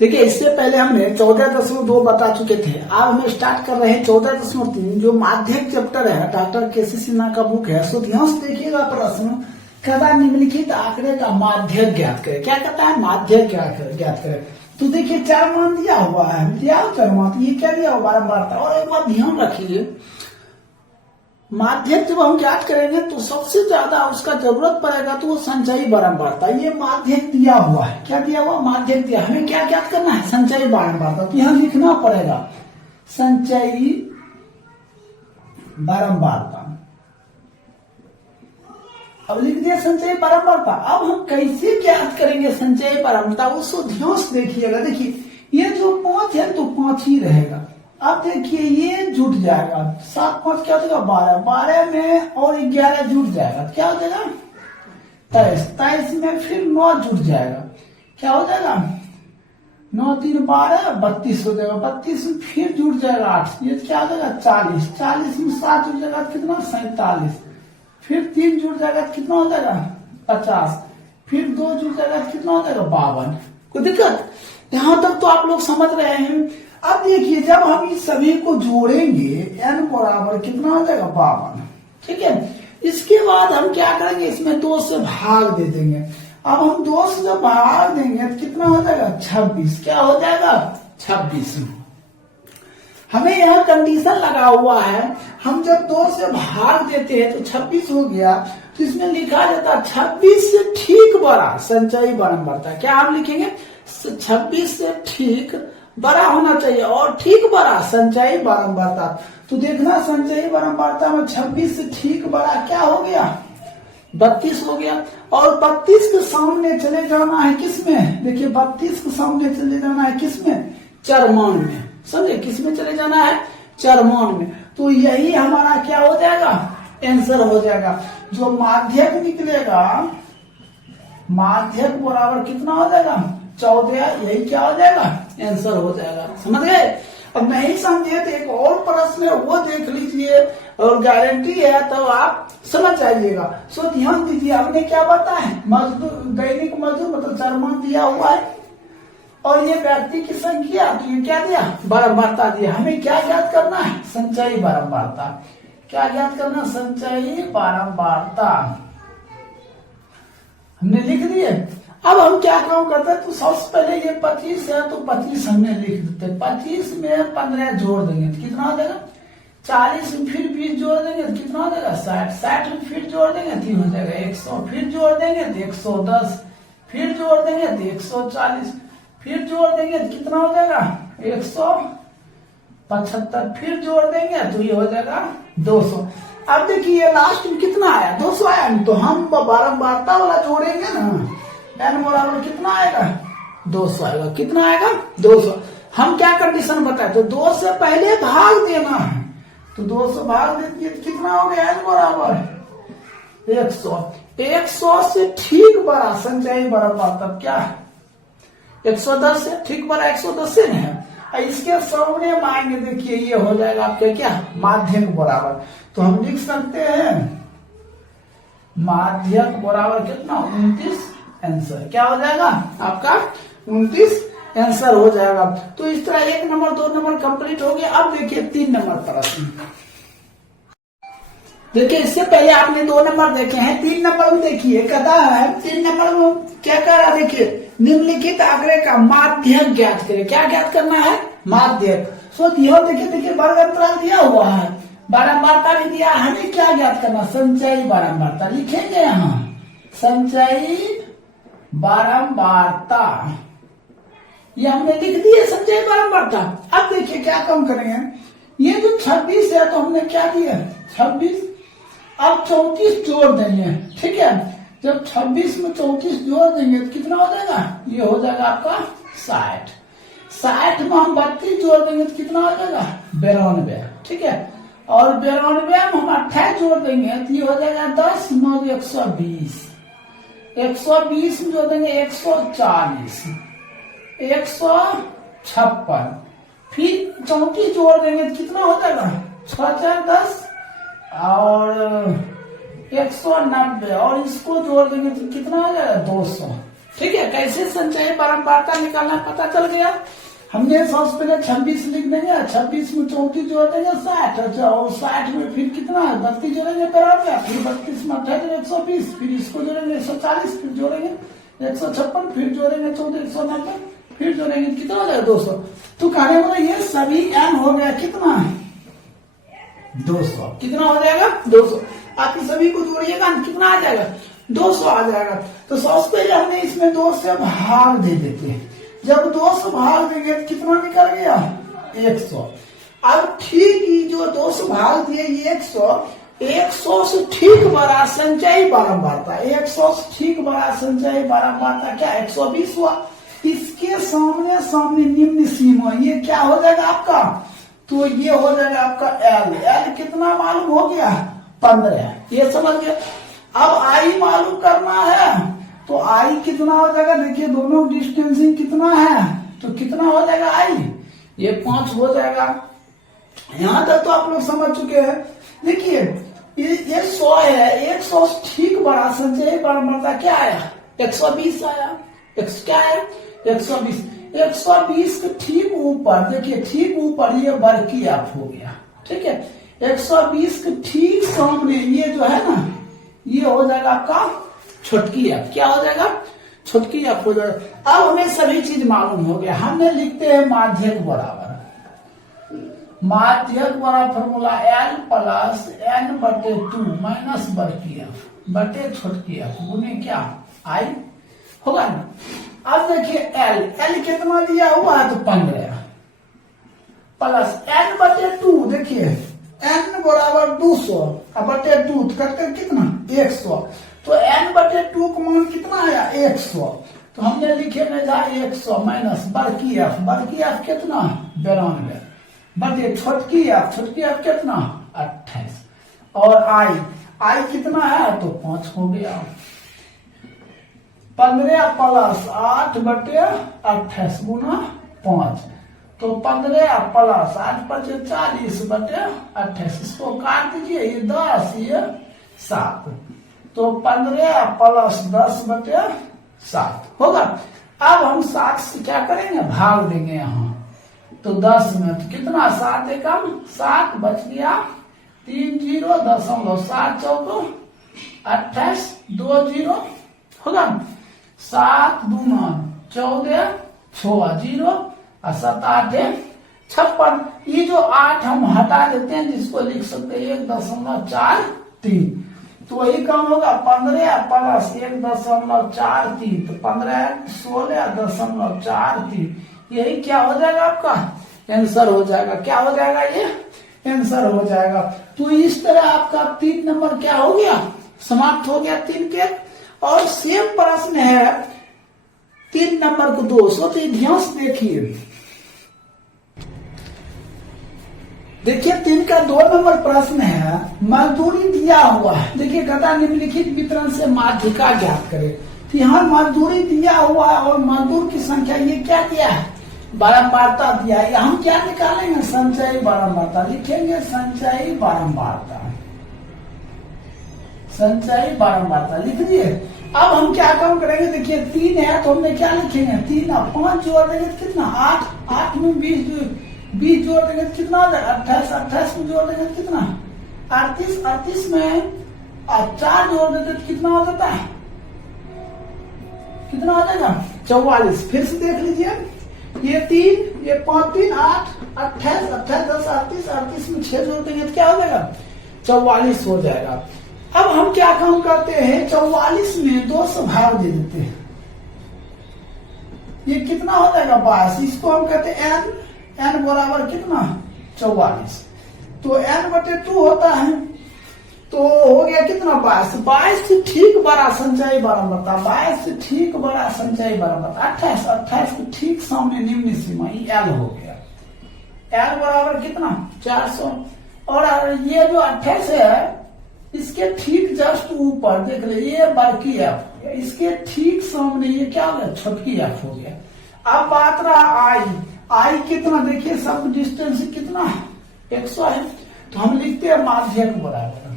देखिए इससे पहले हमने 14.2 बता चुके थे। अब हम स्टार्ट कर रहे हैं 14.3 जो माध्यक चैप्टर है, डॉक्टर केसी सिन्हा का बुक है। सो ध्यान से देखिएगा प्रश्न, कहता निम्नलिखित आंकड़े का माध्यक ज्ञात करें। क्या कहता है? माध्यक ज्ञात करें। तो देखिए 4 मान दिया हुआ है, दिया 4 मान, ये क्या दिया हुआ? बारंबारता। और एक बात ध्यान रखिए, माध्यक जब हम ज्ञात करेंगे तो सबसे ज्यादा उसका जरूरत पड़ेगा तो वो संचयी बारंबारता। ये माध्यक दिया हुआ है, क्या दिया हुआ? माध्यक दिया। हमें क्या ज्ञात करना है? संचयी बारंबारता। तो यहां लिखना पड़ेगा संचयी बारंबारता। अब लिख दिया संचयी बारंबारता। अब हम कैसे ज्ञात करेंगे संचयी बारंबारता? उसको ध्यान से देखिएगा। देखिए ये जो 5 है तो 5 ही रहेगा। अब देखिए ये जुट जाएगा, 7 5 क्या हो जाएगा? 12, 12 में और 11 जुट जाएगा, क्या हो जाएगा? 23, 23 में फिर 9 जुट जाएगा, क्या हो जाएगा? 9 3 12, 32 हो जाएगा। 32 में फिर जुट जाएगा 8, ये क्या हो जाएगा? 40, 40 में 7 जुट जाएगा, कितना? 47, फिर 3 जुट जाएगा, कितना हो जाएगा? 50, फिर 2 जुट जाएगा, कितना हो जाएगा? 52। कोई दिक्कत? यहां तक तो आप लोग समझ रहे हैं। अब देखिए जब हम इस सभी को जोड़ेंगे n बराबर कितना हो जाएगा? 52। ठीक है, इसके बाद हम क्या करेंगे? इसमें 2 से भाग दे देंगे। अब हम 2 से जब भाग देंगे तो कितना हो जाएगा? 26। क्या हो जाएगा? 26। हमें यहाँ कंडीशन लगा हुआ है, हम जब 2 से भाग देते हैं तो 26 हो गया, तो इसमें लिखा जाता है 26 से ठीक बड़ा संचयी बारंबारता। क्या हम लिखेंगे? 26 से ठीक बड़ा होना चाहिए और ठीक बड़ा संचयी बारंबारता। तो देखना संचयी बारंबारता में 26 से ठीक बड़ा क्या हो गया? 32 हो गया। और 32 के सामने चले जाना है किसमें? देखिए 32 के सामने चले जाना है किसमें? चरमान में। समझे? किसमें चले जाना है? चरमान में। तो यही हमारा क्या हो जाएगा? आंसर हो जाएगा। जो माध्यक निकलेगा, माध्यक बराबर कितना हो जाएगा? 14। यही क्या हो जाएगा? आंसर हो जाएगा। समझ गए? अब नहीं समझे तो एक और प्रश्न है वो देख लीजिए, और गारंटी है तो आप समझ जाइएगा। सो ध्यान दीजिए, आपने क्या बताया? मजदूर, दैनिक मजदूर मतलब चरमान दिया हुआ है और ये व्यक्ति की संख्या, तो ये क्या दिया? बारंबारता दिया। हमें क्या ज्ञात करना है? संचयी बारंबारता। क्या ज्ञात करना? संचयी बारंबारता हमने लिख दिए। अब हम क्या काम करते हैं? तो सबसे पहले ये 25 है तो 25 हमने लिख देते। 25 में 15 जोड़ देंगे तो कितना हो जाएगा? 40 में फिर 20 जोड़ देंगे तो कितना हो जाएगा? 60, 60 में फिर जोड़ देंगे तो हो जाएगा 100, फिर जोड़ देंगे तो 110, फिर जोड़ देंगे तो 140, फिर जोड़ देंगे तो कितना हो जाएगा? 175, फिर जोड़ देंगे तो ये हो जाएगा 200। अब देखिए लास्ट में कितना आया? 200 आया। तो हम बारंबारता वाला जोड़ेंगे ना, n बराबर कितना आएगा? 200 आएगा। कितना आएगा? 200। हम क्या कंडीशन बताए? तो 2 से पहले भाग देना है, तो 2 से भाग देती है तो कितना हो गया? n बराबर 100। 100 से ठीक बड़ा संचयी बारंबारता क्या है? 110 से ठीक बड़ा 110 से नहीं है। इसके सामने मायने देखिए ये हो जाएगा आपके क्या? माध्यक बराबर। तो हम लिख सकते हैं माध्यक बराबर कितना? 29। आंसर क्या हो जाएगा आपका? 29 आंसर हो जाएगा। तो इस तरह 1 नंबर 2 नंबर कंप्लीट हो गया। अब देखिए 3 नंबर प्रश्न। देखिए इससे पहले आपने 2 नंबर देखे हैं, 3 नंबर में देखिए कहता है 3 नंबर में क्या कर रहा है? देखिए निम्नलिखित आंकड़े का माध्यक ज्ञात करें। क्या ज्ञात करना है? माध्यक। सो देखिए वर्ग अंतराल दिया हुआ है, बारंबारता भी दिया। हमें क्या ज्ञात करना? संचयी बारंबारता। लिखेंगे यहाँ संचयी बारंबारता, ये हमने लिख दिया संचयी बारंबारता। अब देखिए क्या काम करेंगे? ये जो 26 है तो हमने क्या दिया? 26। अब 34 जोड़ देंगे। ठीक है, जब 26 में 34 जोड़ देंगे तो कितना हो जाएगा? ये हो जाएगा आपका 60। 60 में हम 32 जोड़ देंगे तो कितना हो जाएगा? 92। ठीक है, और 92 में हम 28 जोड़ देंगे तो ये हो जाएगा 10 9 120। 120 में जोड़ देंगे 140, 156, फिर 34 जोड़ देंगे तो कितना हो जाएगा? 6 4 10 और 190, और इसको जोड़ देंगे तो कितना हो जाएगा? 200। ठीक है, कैसे संचयी बारंबारता निकालना पता चल गया। हमने सबसे पहले 26 लिख देंगे, 26 में 34 जोड़ देंगे 60, अच्छा, और 60 में फिर कितना है 32 जोड़ेंगे 92, फिर 32 में 28 120, फिर इसको जोड़ेंगे 140, फिर जोड़ेंगे 156, फिर जोड़ेंगे 14 190, फिर जोड़ेंगे कितना हो जाएगा 200। तो कहने वाला ये सभी n हो गया कितना है 200, कितना हो जाएगा 200। आप इस सभी को जोड़िएगा कितना आ जाएगा 200 आ जाएगा। तो सबसे पहले हमने इसमें 2 से भाग दे देते हैं, जब 2 से भाग देंगे तो कितना निकल गया 100। अब ठीक ही जो 2 से भाग दिए 100 से ठीक बड़ा संचयी बारंबारता, 100 से ठीक बड़ा संचयी बारंबारता क्या 120 हुआ। इसके सामने सामने निम्न सीमा ये क्या हो जाएगा आपका, तो ये हो जाएगा आपका L कितना मालूम हो गया 15, ये समझ गया। अब I मालूम करना है, तो I कितना हो जाएगा, देखिए दोनों डिस्टेंसिंग कितना है, तो कितना हो जाएगा I, ये 5 हो जाएगा। यहां तक तो आप लोग समझ चुके हैं। देखिए ये 100 है, 100 ठीक बड़ा संचयी बारंबारता क्या आया 120 आया, क्या है 120, 120 के ठीक ऊपर, देखिए ठीक ऊपर ये बरकी आप हो गया, ठीक है। 120 के ठीक सामने ये जो है ना, ये हो जाएगा आपका छोटकी एफ, क्या हो जाएगा छोटकी एफ हो जाएगा। अब हमें सभी चीज मालूम हो गया, हमने लिखते हैं माध्यक बराबर, माध्यक बराबर formula L plus n/2 minus बड़की एफ बटे छोटकी एफ गुने क्या I होगा ना। अब देखिए L कितना दिया हुआ है तो 15 प्लस n/2, देखिए n बराबर 200 बटे 2 करके कितना 100, तो n/2 का मान कितना आया 100, तो हमने लिखेंगे जा 100 माइनस बड़की एफ कितना 92 बटे छोटकी एफ कितना 28, और I कितना है तो 5 हो गया। 15 प्लस 8 बटे 28 गुना 5, तो 15 प्लस 8 बचे 40 बटे 28, इसको काट दीजिए, ये 10 ये 7, तो 15 प्लस 10 बटे 7 होगा। अब हम 7 से क्या करेंगे भाग देंगे यहाँ, तो 10 में तो कितना 7 एकम 7 बच गया 30.7 चौको 28 2 0 होगा, 7 दूना 14 6 0 और 7 8 56, ये जो 8 हम हटा देते हैं जिसको लिख सकते हैं 1.43, तो वही कम होगा 15 प्लस 1.43, तो 15 16.43, यही क्या हो जाएगा आपका आंसर हो जाएगा, क्या हो जाएगा ये आंसर हो जाएगा। तो इस तरह आपका 3 नंबर क्या हो गया समाप्त हो गया 3 के। और सेम प्रश्न है 3 नंबर को 200, तो ध्यान से देखिए, देखिए 3 का 2 नंबर प्रश्न है, मजदूरी दिया हुआ है, देखिए घटा निम्नलिखित वितरण से माध्यिका ज्ञात करें। तो यहाँ मजदूरी दिया हुआ है और मजदूर की संख्या ये क्या दिया है बारंबारता दिया है, हम क्या निकालेंगे संचयी बारंबारता, लिखेंगे संचयी बारंबारता लिख दिए। अब हम क्या काम करेंगे, देखिए 3 है तो हमने क्या लिखेंगे 3 और 5 जोड़ देंगे तो कितना 8 में 20 जोड़ देंगे तो कितना हो जाएगा 28 में जोड़ देंगे तो कितना 38 में 4 जोड़ देते तो कितना हो जाता है, कितना हो जाएगा 44। फिर से देख लीजिए, ये 3 ये 5 3 8 28 10 38 में 6 जोड़ देंगे तो क्या हो जाएगा 44 हो जाएगा। अब हम क्या काम करते हैं 44 में 2 से भाग दे देते हैं, ये कितना हो जाएगा 22, इसको हम कहते हैं n बराबर कितना 44, तो n/2 होता है, तो हो गया कितना 22 से ठीक बड़ा संचयी बारंबारता, 22 से ठीक बड़ा संचयी बारंबारता 28 के ठीक सामने निम्न सीमा L हो गया, L बराबर कितना 400, और ये जो 28 है इसके ठीक जस्ट ऊपर देख ले ये बड़की एफ, इसके ठीक सामने ये क्या हो गया छोटकी एफ हो गया। अब बात रहा I कितना, देखिए सब डिस्टेंस कितना 100 है, तो हम लिखते हैं माध्यक बराबर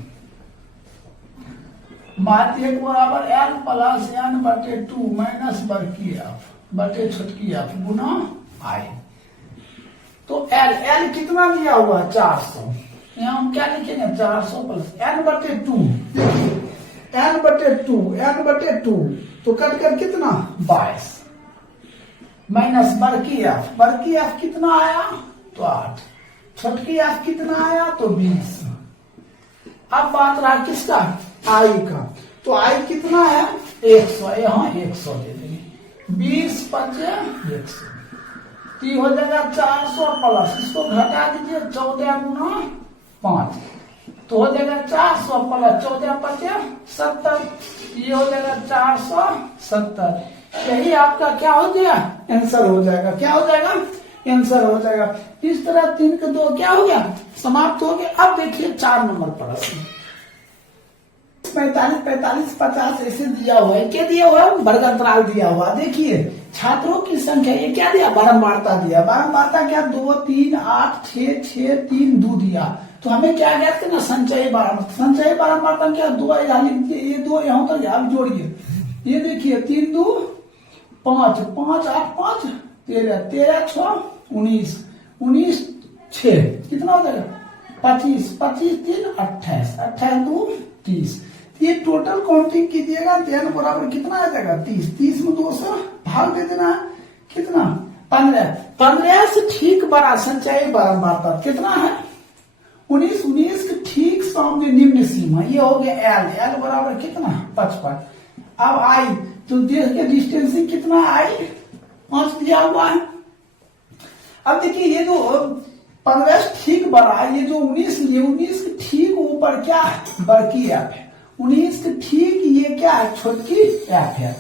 माध्य बराबर एल प्लस एन बटे 2 माइनस बड़की एफ बटे छोटकी एफ गुना आई। तो एल एल कितना दिया हुआ है 400, यहाँ हम क्या लिखेंगे 400 प्लस एन बटे 2, एन बटे 2 एन बटे 2 तो कट कर कितना 22 माइनस बड़की एफ कितना आया तो 8, छोटकी एफ कितना आया तो 20। अब बात रहा किसका आई का, तो आई कितना है 100, यहाँ 100 दे देंगे 20 5 100 तो हो जाएगा 400 प्लस इसको घटा दीजिए 14 गुना 5 तो हो जाएगा 400 प्लस 14 5 70, ये हो जाएगा 470। यही आपका क्या हो गया आंसर हो जाएगा, क्या हो जाएगा आंसर हो जाएगा। इस तरह 3 के 2 क्या हो गया समाप्त हो गया। अब देखिए 4 नंबर प्रश्न 45 45 50 ऐसे दिया हुआ है, क्या दिया हुआ है वर्गांतराल दिया हुआ। देखिए छात्रों की संख्या ये क्या दिया बारंबारता दिया, बारंबारता क्या 2 3 8 6 6 3 2 दिया। तो हमें क्या ज्ञात करना संचयी बारंबारता, संचयी बारंबारता क्या 2 यहाँ लिख दिए, ये 2 यहाँ तक आप जोड़िए, ये देखिए 3 2 5 5 8 5 13 13 6 19 19 6 कितना हो जाएगा 25 25 3 28 28 2 30। ये टोटल काउंटिंग कीजिएगा n बराबर कितना आ जाएगा 30, 30 में 2 से भाग दे देना है कितना 15, 15 से ठीक बड़ा संचयी बारंबारता कितना है 19, 19 के ठीक सामने निम्न सीमा ये हो गया एल, एल बराबर कितना 55। अब आई तो देख के डिस्टेंसिंग कितना आई 5 दिया हुआ है। अब देखिए ये जो 15 ठीक बड़ा है, ये जो 19 ये 19 के ठीक ऊपर क्या है बड़की एफ है, 19 के ठीक ये क्या है छोटकी एफ है।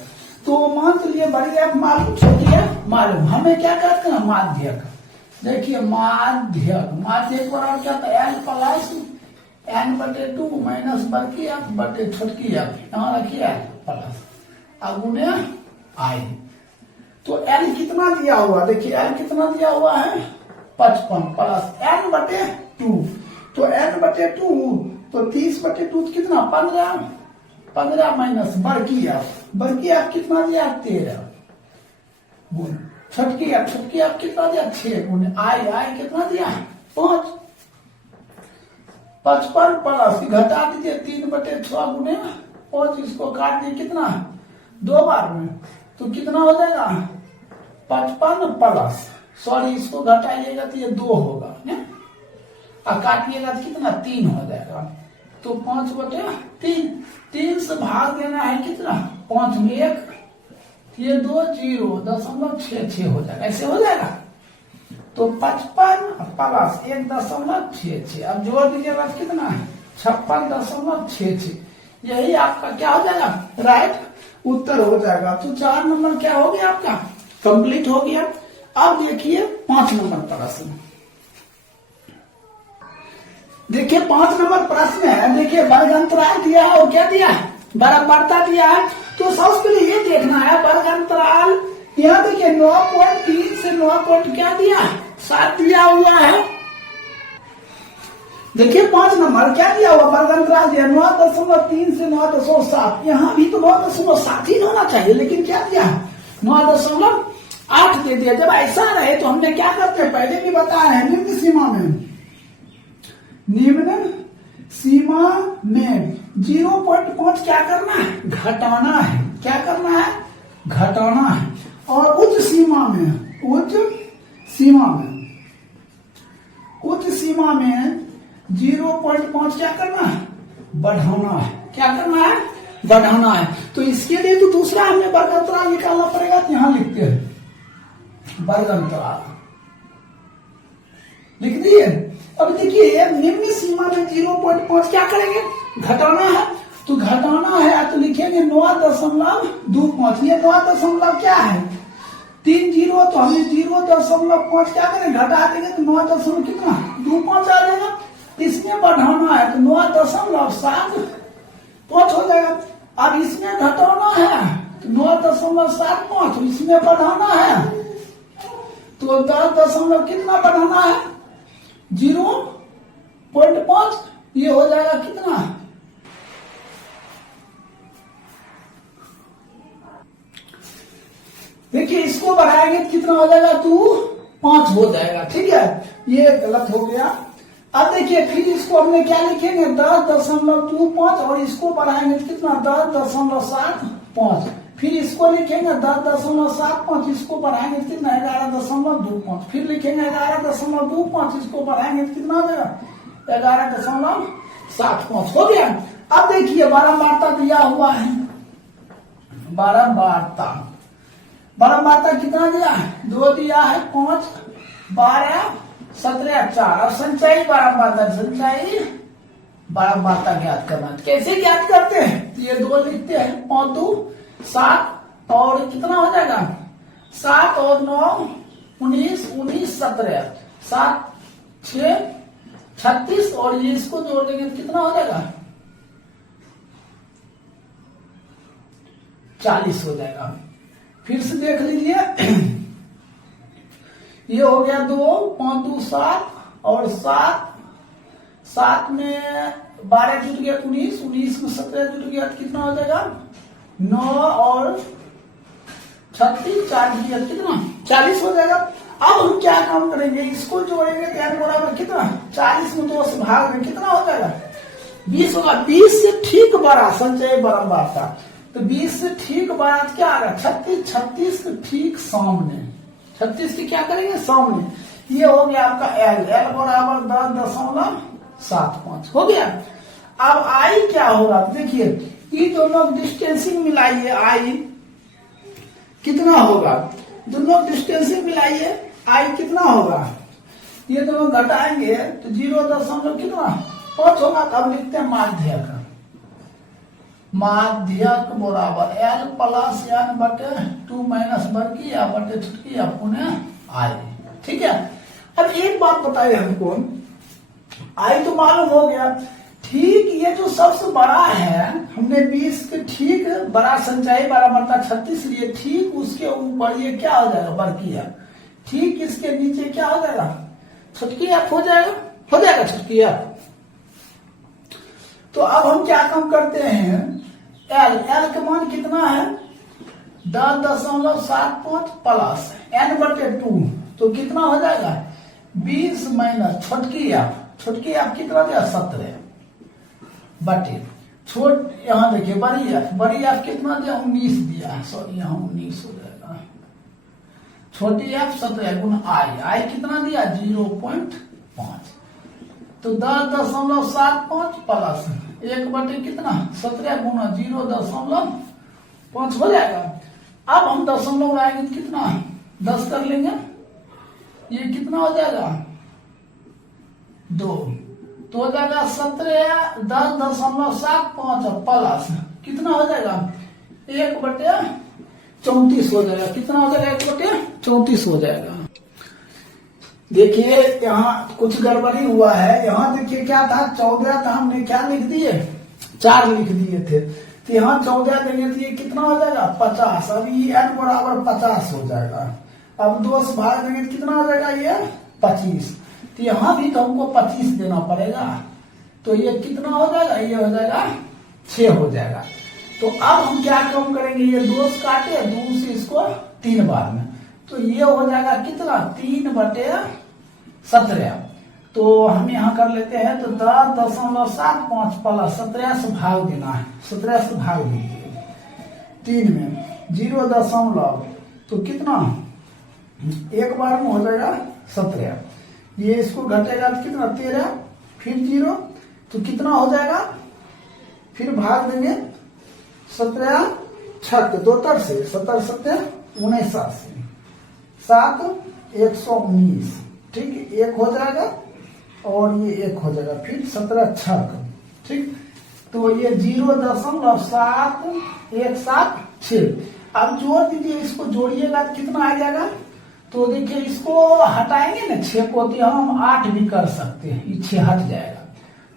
तो मान लीजिए बड़ी एफ मालूम छोटी एफ मालूम, हमें क्या करते हैं माध्यक। देखिए माध्यक, माध्यक बराबर क्या था एल प्लस एन बटे 2 माइनस बड़की एफ बटे छोटकी एफ, यहाँ रखिए एल प्लस अगुने आई। तो एल कितना दिया हुआ, देखिए एल कितना दिया हुआ है 55 प्लस एन बटे 2, तो एन बटे 2 तो 30 बटे 2 कितना 15, 15 माइनस बड़की एफ कितना दिया 13 गुण छटकी एफ कितना दिया 6 गुण आई, आई कितना दिया 5, 55 प्लस घटा दीजिए 3 बटे 6 गुने 5, इसको काट दिए कितना 2 बार में तो कितना हो जाएगा 55 प्लस सॉरी इसको घटाइएगा तो ये 2 होगा ना, और काटिएगा तो कितना 3 हो जाएगा। तो 5 बटे 3, 3 से भाग देना है कितना 5 में 1, ये 2 0.66 हो जाएगा, ऐसे हो जाएगा। तो 55 प्लस 1.66 अब जोड़ दीजिएगा कितना 56.66, यही आपका क्या हो जाएगा राइट उत्तर हो जाएगा। तो 4 नंबर क्या हो गया आपका कंप्लीट हो गया। अब देखिए 5 नंबर प्रश्न, देखिए 5 नंबर प्रश्न है, देखिए वर्गांतराल दिया है और क्या दिया है बारंबारता दिया है। तो सबसे पहले ये देखना है वर्गांतराल, यहाँ देखिए 9.3 से 9 क्या दिया 7 दिया हुआ है। देखिए 5 नंबर क्या दिया हुआ वर्गांतराल दिया 9.3 से 9.7, यहाँ भी तो 9.7 ही होना चाहिए, लेकिन क्या दिया 9.8 दे दिया। जब ऐसा रहे तो हमने क्या करते हैं पहले भी बताया है निम्न सीमा में 0.5 क्या करना है घटाना है, क्या करना है घटाना है। और उच्च सीमा में 0.5 क्या करना है बढ़ाना है, क्या करना है बढ़ाना है। तो इसके लिए तो दूसरा हमें वर्गांतराल निकालना पड़ेगा, तो यहां लिखते हैं वर्गांतराल लिख दिए। अब देखिए निम्न सीमा में 0.5 क्या करेंगे घटाना है, तो घटाना है तो लिखेंगे 9.25, ये 9 क्या है 3 0, तो हमें 0.5 क्या करें घटा देंगे तो 9 कितना 25 आ जाएगा। इसमें बढ़ाना है तो 9.75 हो जाएगा। अब इसमें घटाना है तो 9.75, इसमें बढ़ाना है तो 10 कितना बढ़ाना है 0.5, ये हो जाएगा कितना इसको बढ़ाएंगे तो कितना हो जाएगा, 5 हो जाएगा। ठीक है, ये गलत हो गया। अब देखिए फिर इसको हमने क्या लिखेंगे, 10.25 और इसको बढ़ाएंगे तो कितना, 10.75। फिर इसको लिखेंगे 10.75, इसको बढ़ाएंगे तो कितना, 11.25। फिर लिखेंगे 11.25, इसको बढ़ाएंगे तो कितना हो जाएगा, 11.75 हो गया। अब देखिए बारंबारता दिया हुआ है, बारंबारता कितना दिया है, 2 दिया है, 5, 12, 17, 4। और संचयी बारंबारता ज्ञात करना। कैसे ज्ञात करते हैं, ये 2 लिखते हैं, 5 2 7 और कितना हो जाएगा, 7 और 9 19, 19 17, 7 6 36 और ये इसको जोड़ देंगे तो कितना हो जाएगा, 40 हो जाएगा। फिर से देख लीजिए, ये हो गया 2, 5 2 7 और 7 में 12 जुट गया 19, 19 में 17 जुट गया तो कितना हो जाएगा, 9 और 36, 4 दिया कितना, 40 हो जाएगा। अब हम क्या काम करेंगे, इसको जोड़ेंगे तो n बराबर कितना, 40 में 2 से भाग में कितना हो जाएगा, 20 होगा। 20 से ठीक बड़ा संचय बारंबारता, तो 20 से ठीक बड़ा क्या आ रहा, 36, 36 के ठीक सामने, 36 के क्या करेंगे, सामने। ये हो गया आपका L बराबर 10.75 हो गया। अब I क्या होगा, देखिए ये दोनों डिस्टेंसिंग मिलाइए, I कितना होगा, दोनों डिस्टेंसिंग मिलाइए, I कितना होगा, ये दोनों घटाएंगे तो 0. कितना 5 होगा। अब लिखते हैं माध्यक, माध्यक बराबर L प्लस n बटे 2 माइनस वर्गीय या बटे छुटकी या पुनः I। ठीक है, अब एक बात बताइए हमको, I तो मालूम हो गया, ठीक ये जो सबसे बड़ा है, हमने 20 के ठीक बड़ा संचयी बारंबारता 36 लिए, ठीक उसके ऊपर ये क्या हो जाएगा, वर्गीय, ठीक इसके नीचे क्या हो जाएगा, छुटकी f हो जाएगा छुटकी f। तो अब हम क्या काम करते हैं, L का मान कितना है, 10.75 प्लस n बटे 2, तो कितना हो जाएगा, 20 माइनस छुटकी f कितना दिया, 17 बटे यहाँ देखिए बड़ी एफ कितना दिया, 19 दिया है, सॉरी यहाँ 19 हो जाएगा, छोटी एफ 17 गुना I कितना दिया, 0.5। तो 10.75 प्लस 1 बटे कितना, 17 गुना 0.5 हो जाएगा। अब हम दशमलव आएंगे तो कितना, 10 कर लेंगे, ये कितना हो जाएगा, 2, तो हो जाएगा 17 10.75 प्लस कितना हो जाएगा, 1 बटे 34 हो जाएगा। कितना हो जाएगा, 1 बटे 34 हो जाएगा। देखिए यहाँ कुछ गड़बड़ी हुआ है, यहाँ देखिए क्या था, 14 था, हमने क्या लिख दिए, 4 लिख दिए थे, तो यहाँ 14 देंगे तो ये कितना हो जाएगा, 50। अब ये n बराबर 50 हो जाएगा। अब 2 से भाग देंगे तो कितना हो जाएगा, ये 25। तो यहाँ भी तो हमको 25 देना पड़ेगा, तो ये कितना हो जाएगा, ये हो जाएगा 6 हो जाएगा। तो अब हम क्या काम करेंगे, ये 2 से काटे, 2 से इसको 3 बार में, तो ये हो जाएगा कितना, 3 बटे 17। तो हम यहाँ कर लेते हैं, तो 10.75 प्लस 17 से भाग देना है, 17 से भाग दीजिए 3 में 0. तो कितना, 1 बार में हो जाएगा 17, ये इसको घटेगा तो कितना, 13, फिर 0, तो कितना हो जाएगा, फिर भाग देंगे 17 छक 2 तर से, 17 7 79, 7 119, ठीक, 1 हो जाएगा और ये 1 हो जाएगा, फिर 17 छक, ठीक, तो ये 0.717 अब जोड़ दीजिए, इसको जोड़िएगा तो कितना आ जाएगा, तो देखिए इसको हटाएंगे ना 6 को, तो हम 8 भी कर सकते हैं, ये 6 हट जाएगा,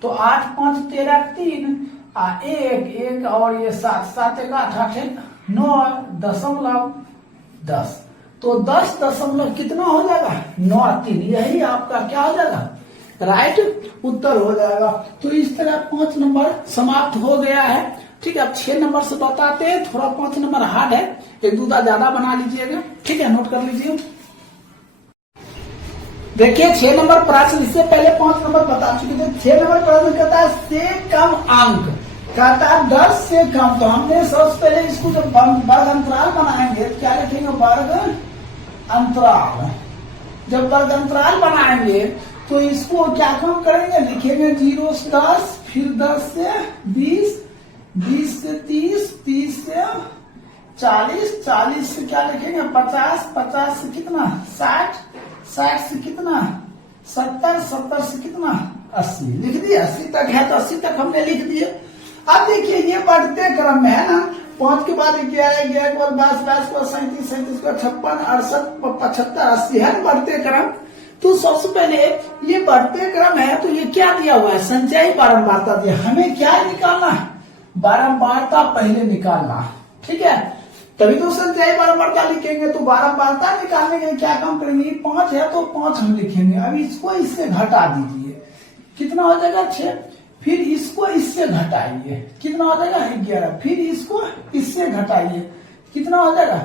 तो 8 5 13 3 1 और ये 7 1 8 8 9.10, तो 10 दशमलव कितना हो जाएगा, 9.3, यही आपका क्या हो जाएगा, राइट उत्तर हो जाएगा। तो इस तरह 5 नंबर समाप्त हो गया है। ठीक है, अब 6 नंबर से बताते हैं, थोड़ा 5 नंबर हार्ड है, एक दूसरा ज्यादा बना लीजिएगा, ठीक है, नोट कर लीजिए। देखिए 6 नंबर प्रश्न, इससे पहले 5 नंबर बता चुके थे। 6 नंबर प्रश्न कहता है से कम अंक, कहता है 10 से कम। तो हमने सबसे पहले इसको जब वर्ग अंतराल बनाएंगे तो क्या लिखेंगे, वर्ग अंतराल। जब वर्ग अंतराल बनाएंगे तो इसको क्या काम करेंगे, लिखेंगे 0 से 10, फिर 10 से 20, 20 से 30, 30 से 40, 40 से क्या लिखेंगे 50, 50 से कितना 60, 60 से कितना 70, 70 से कितना 80। लिख दिया, 80 तक है तो 80 तक हमने लिख दिया। अब देखिए ये बढ़ते क्रम में है ना, 5 के बाद 11, 11 के बाद 22, 22 के बाद 37, 37 के बाद 56, 68, 75, 80 है बढ़ते क्रम। तो सबसे पहले ये बढ़ते क्रम है तो ये क्या दिया हुआ है, संचयी बारंबारता दिया। हमें क्या निकालना है, बारंबारता पहले निकालना, ठीक है, तभी तो संचयी बारंबारता लिखेंगे। तो बारंबारता निकालने के लिए क्या काम करेंगे, 5 है तो 5 हम लिखेंगे। अब इसको इससे घटा दीजिए, कितना हो जाएगा 6, फिर इसको इससे घटाइए, कितना हो जाएगा 11, फिर इसको इससे घटाइए, कितना हो जाएगा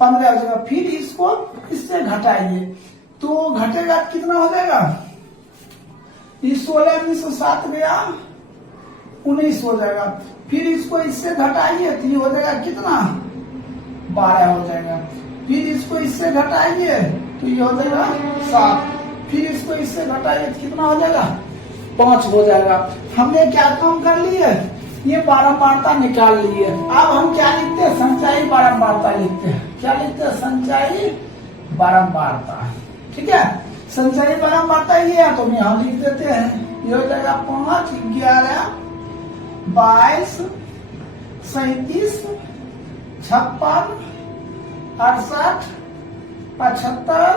15 हो जाएगा, फिर इसको इससे घटाइए तो घटेगा कितना हो जाएगा, 16 में से 7 गया 19 हो जाएगा, फिर इसको इससे घटाइए तो ये हो जाएगा कितना 12 हो जाएगा, फिर इसको इससे घटाइए तो ये हो जाएगा 7, फिर इसको इससे घटाइए तो कितना हो जाएगा 5 हो जाएगा। हमने क्या काम कर लिए, ये बारंबारता निकाल लिए। अब हम क्या लिखते हैं, संचयी बारंबारता लिखते हैं। क्या लिखते हैं, संचयी बारंबारता, ठीक है, संचयी बारंबारता ये है तो हम यहाँ लिख देते हैं, ये हो जाएगा 5, 11, 22, 37, 56, 68, 75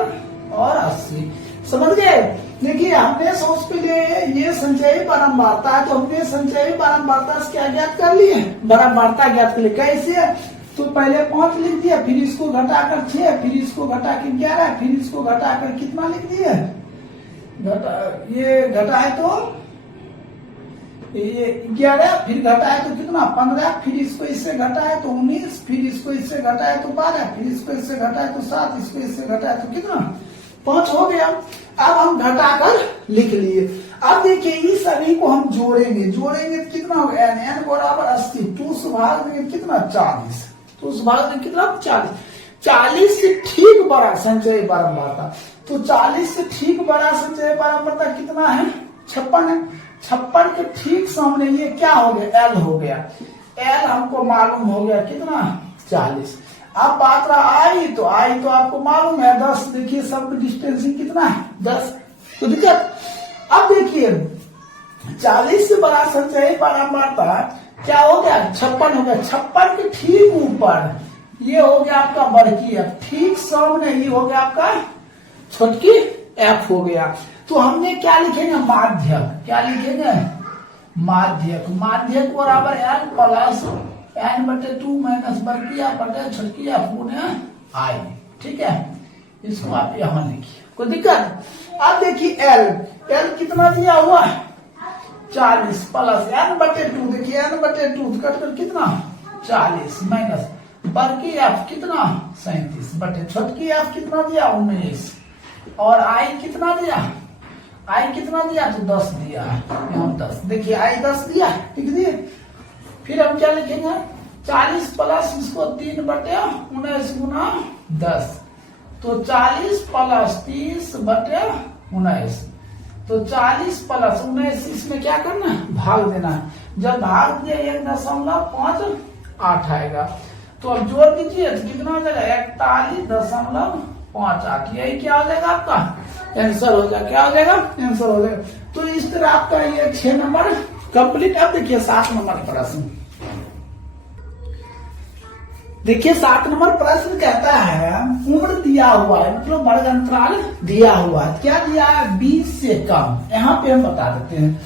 और 80। समझ गए। देखिए हमने सबसे पहले ये संचयी बारंबारता है तो हमने संचयी बारंबारता से क्या ज्ञात कर लिए, बारंबारता ज्ञात कर लिए। कैसे, तो पहले 5 लिख दिया, फिर इसको घटाकर 6, फिर इसको घटाकर 11, फिर इसको घटाकर कितना लिख दिया, ये घटाए तो ये 11, फिर घटाए तो कितना 15, फिर इसको इससे घटाए तो 19, फिर इसको इससे घटाए तो 12, फिर इसको इससे घटाए तो 7, इसको इससे घटाए तो कितना 5 हो गया। अब हम घटाकर लिख लिए। अब देखिए इस सभी को हम जोड़ेंगे, जोड़ेंगे तो कितना होगा, n बराबर 80, 2 से भाग देंगे कितना 40, तो उस भाग में कितना 40, 40 से ठीक बड़ा संचयी बारंबारता। तो 40 से ठीक बड़ा संचयी बारंबारता कितना है, 56 है। 56 के ठीक सामने ये क्या हो गया, L हो गया। L हमको मालूम हो गया कितना 40। अब बात रहा आई तो आपको मालूम है 10। देखिए सबका डिस्टेंसिंग कितना है 10, तो दिक्कत। अब देखिए 40 से बड़ा संचयी बारंबारता क्या हो गया, 56 हो गया। 56 के ठीक ऊपर ये हो गया आपका बड़की F, ठीक सामने ये हो गया आपका छोटकी F हो गया। तो हमने क्या लिखेंगे, माध्यक। क्या लिखेंगे, माध्यक। माध्यक बराबर n प्लस n/2 माइनस बड़की F बटे छोटकी F गुणे I, ठीक है। इसको आप यहां लिखिए, कोई दिक्कत। अब देखिए L कितना दिया हुआ है 40 प्लस n/2, देखिए n/2 कट कर कितना 40 माइनस बड़की F कितना 37 बटे छोटकी F कितना दिया 19 और I कितना दिया, I कितना दिया तो 10 दिया, यहाँ 10। देखिए I 10 दिया, लिख दिए। फिर हम क्या लिखेंगे, 40 प्लस इसको 3/19 गुना 10, तो 40 प्लस 30 बटे 19, तो 40 प्लस 19 इसमें क्या करना है, भाग देना है। जब भाग दिया 1.58 आएगा। तो अब जोड़ दीजिए तो कितना हो जाएगा 41.58। यही क्या हो जाएगा आपका आंसर हो जाएगा, क्या हो जाएगा आंसर हो जाएगा। तो इस तरह आपका ये 6 नंबर कंप्लीट। अब देखिए 7 नंबर प्रश्न। देखिए 7 नंबर प्रश्न कहता है उम्र दिया हुआ है, मतलब वर्ग अंतराल दिया हुआ है। क्या दिया है, 20 से कम। यहाँ पे हम बता देते हैं,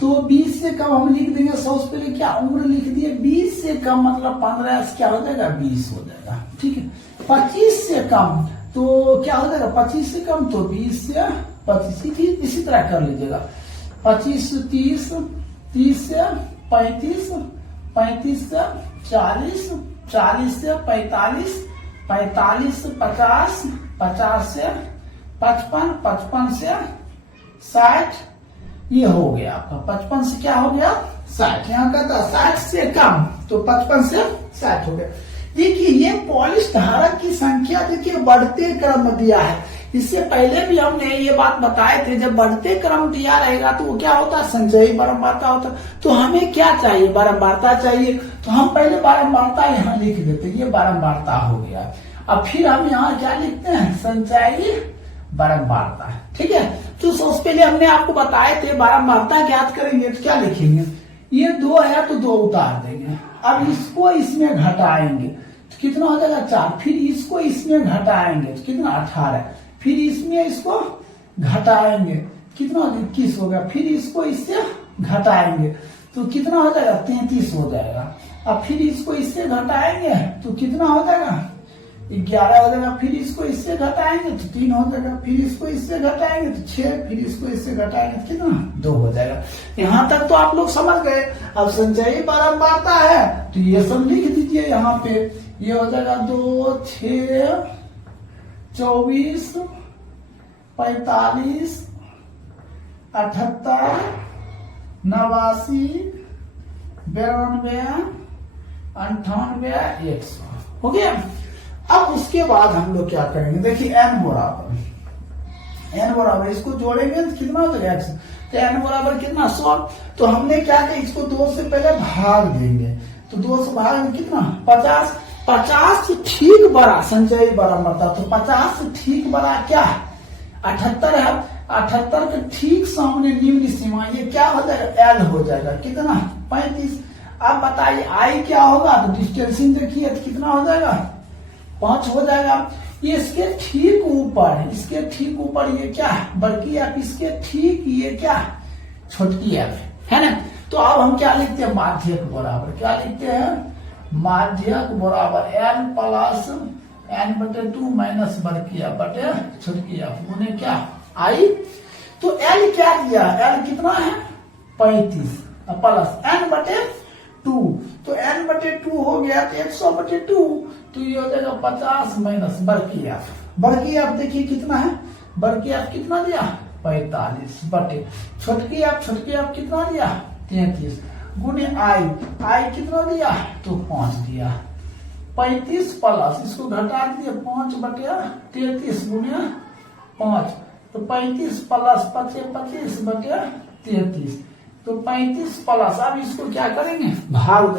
तो 20 से कम हम लिख देंगे। सबसे पहले क्या उम्र लिख दिए, 20 से कम मतलब 15 से क्या हो जाएगा 20 हो जाएगा, ठीक है। 25 से कम तो क्या हो जाएगा, 25 से कम तो 20 से 25, इसी तरह कर लीजिएगा। 25 से 30, 30 से 35, 35 से 40, 40 से 45, 45 से 50, 50 से 55, 55 से 60, ये हो गया आपका 55 से क्या हो गया 60। यहाँ का था 60 से कम, तो 55 से 60 हो गया। देखिए ये पॉलिश धारक की संख्या देखिए बढ़ते क्रम में दिया है। इससे पहले भी हमने ये बात बताए थे, जब बढ़ते क्रम दिया रहेगा तो वो क्या होता है संचयी बारंबारता होता है। तो हमें क्या चाहिए बारंबारता चाहिए, तो हम पहले बारंबारता यहाँ लिख देते, ये बारंबारता हो गया। अब फिर हम यहाँ क्या लिखते हैं संचयी बारंबारता, ठीक है। तो सबसे पहले हमने आपको बताए थे बारंबारता ज्ञात करेंगे तो क्या लिखेंगे, ये 2 है तो 2 उतार देंगे। अब इसको इसमें घटाएंगे तो कितना हो जाएगा 4, फिर इसको इसमें घटाएंगे तो कितना 18, फिर इसमें इसको घटाएंगे कितना 21 होगा, फिर इसको इससे घटाएंगे तो कितना हो जाएगा 33 हो जाएगा। अब फिर इसको इससे घटाएंगे तो कितना हो जाएगा 11 हो जाएगा, फिर इसको इससे घटाएंगे तो 3 हो जाएगा, फिर इसको इससे घटाएंगे तो 6, फिर इसको इससे घटाएंगे तो कितना 2 हो जाएगा। यहाँ तक तो आप लोग समझ गए। अब संचयी बारंबारता है तो ये सब लिख दीजिए यहाँ पे, ये हो जाएगा 2, 6, 24, 45, 78, 89, 92, 98, 100 हो गया। अब उसके बाद हम लोग क्या करेंगे, देखिए n बराबर इसको जोड़ेंगे तो कितना हो जाएगा x, तो n बराबर कितना 100। तो हमने क्या किया इसको 2 से पहले भाग देंगे, तो 2 से भाग में कितना 50, 50 से ठीक बड़ा संचयी बारंबारता, तो 50 से ठीक बड़ा क्या 78 है, 78 के ठीक सामने निम्न सीमा ये क्या हो जाएगा l हो जाएगा कितना 35। अब बताइए i क्या होगा, तो डिस्टेंसिंग देखिए तो कितना हो जाएगा 5 हो जाएगा। ये इसके ठीक ऊपर, इसके ठीक ऊपर ये क्या है बड़की एफ, इसके ठीक ये क्या छोटकी एफ है ना। तो अब हम क्या लिखते हैं माध्यक बराबर, क्या लिखते हैं माध्यक बराबर n प्लस n/2 माइनस बड़की एफ बटे छोटकी एफ उन्हें क्या आई। तो l क्या दिया, l कितना है 35 प्लस n/2, तो n/2 हो गया तो 100/2, तो ये हो जाएगा 50 माइनस बड़की एफ देखिए कितना है, बड़की एफ कितना दिया 45 बटे छोटकी एफ कितना दिया 33 गुने आई कितना दिया तो 5 दिया। 35 प्लस इसको घटा दिए 5/33 गुने 5, तो 35 प्लस 25 बटे 33, तो 35 प्लस अब इसको क्या करेंगे भाग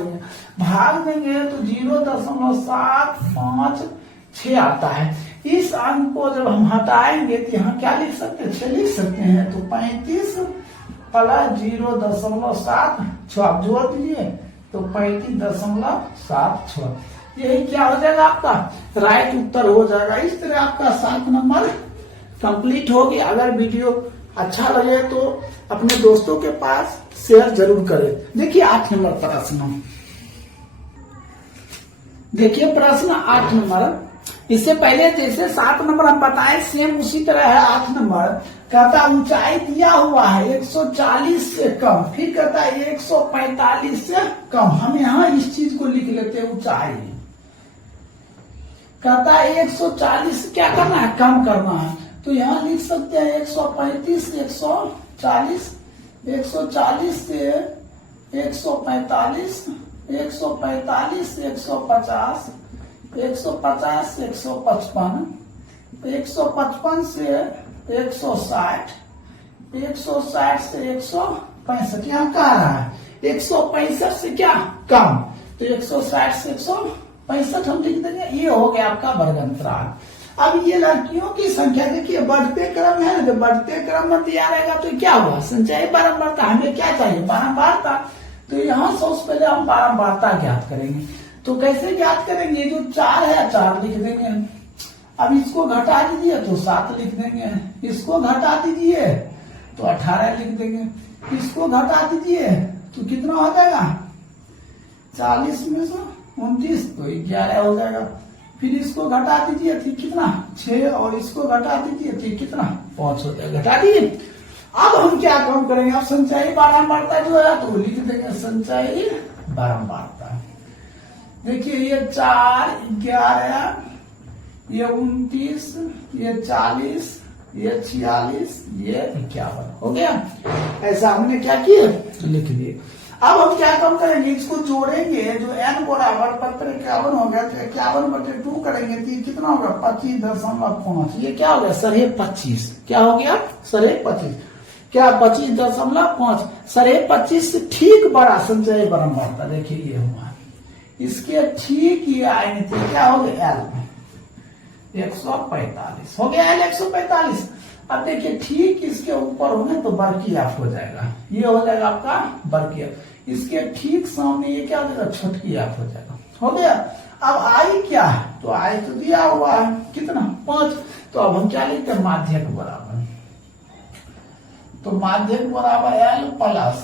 देंगे तो 0.756 आता है। इस अंक को जब हम हटाएंगे तो यहाँ क्या लिख सकते हैं 6 लिख सकते हैं, तो 35 प्लस 0.76 आप जोड़ दीजिए तो 35.76, यही क्या हो जाएगा आपका राइट उत्तर हो जाएगा। इस तरह आपका 7 नंबर कंप्लीट हो गया। अगर वीडियो अच्छा लगे तो अपने दोस्तों के पास शेयर जरूर करें। देखिए 8 नंबर प्रश्न, देखिए प्रश्न 8 नंबर, इससे पहले जैसे 7 नंबर हम बताए सेम उसी तरह है 8 नंबर। कहता ऊंचाई दिया हुआ है 140 से कम, फिर कहता है 145 से कम। हम यहाँ इस चीज को लिख लेते हैं ऊंचाई। कहता है 140 क्या करना है कम करना है, तो यहाँ लिख सकते हैं 135 से 140, 140 से 145, 145 से 150, 150 से 155, 155 से 160, 160 से 165। यहाँ कह रहा है 165 से क्या कम, तो 160 से 165 हम लिख देंगे। ये हो गया आपका वर्गांतराल। अब ये लड़कियों की संख्या देखिए बढ़ते क्रम है, जब बढ़ते क्रम में दिया रहेगा तो क्या हुआ संचयी बारंबारता। हमें क्या चाहिए बारंबारता, तो यहाँ सबसे पहले हम बारंबारता ज्ञात करेंगे। तो कैसे ज्ञात करेंगे, जो 4 है 4 लिख देंगे। अब इसको घटा दीजिए तो 7 लिख देंगे, इसको घटा दीजिए तो 18 लिख देंगे, इसको घटा दीजिए तो कितना हो जाएगा 40 में से 29 तो 11 हो जाएगा। फिर इसको घटा दीजिए तो कितना 6, और इसको घटा दीजिए तो कितना 5 हो जाएगा। घटा दीजिए। अब हम क्या काम करेंगे, अब संचयी बारंबारता जो है तो लिख देंगे संचयी बारंबारता। देखिए ये 4, 11, ये 29, ये 40, ये 46, ये 51 हो गया। ऐसा हमने क्या किया, लिख दिए। अब हम क्या काम करेंगे, इसको जोड़ेंगे, जो n बराबर 51 हो गया तो 51/2 करेंगे तो ये कितना होगा 25.5। ये क्या हो गया 25.5। क्या हो गया 25.5, क्या 25.5, 25.5 से ठीक बड़ा संचय बारंबारता। देखिए ये हुआ, इसके ठीक ये आएंगे थे, क्या हो गया L 145 हो गया, L 145। अब देखिए ठीक इसके ऊपर होने तो बरकी आप हो जाएगा, ये हो जाएगा आपका बरकी आप। इसके ठीक सामने ये क्या हो जाएगा छोटकी आप हो जाएगा, हो गया। अब आई क्या है, तो आई तो दिया हुआ है कितना 5, तो अब हम क्या लिखते हैं माध्यक बराबर, तो माध्यक बराबर L प्लस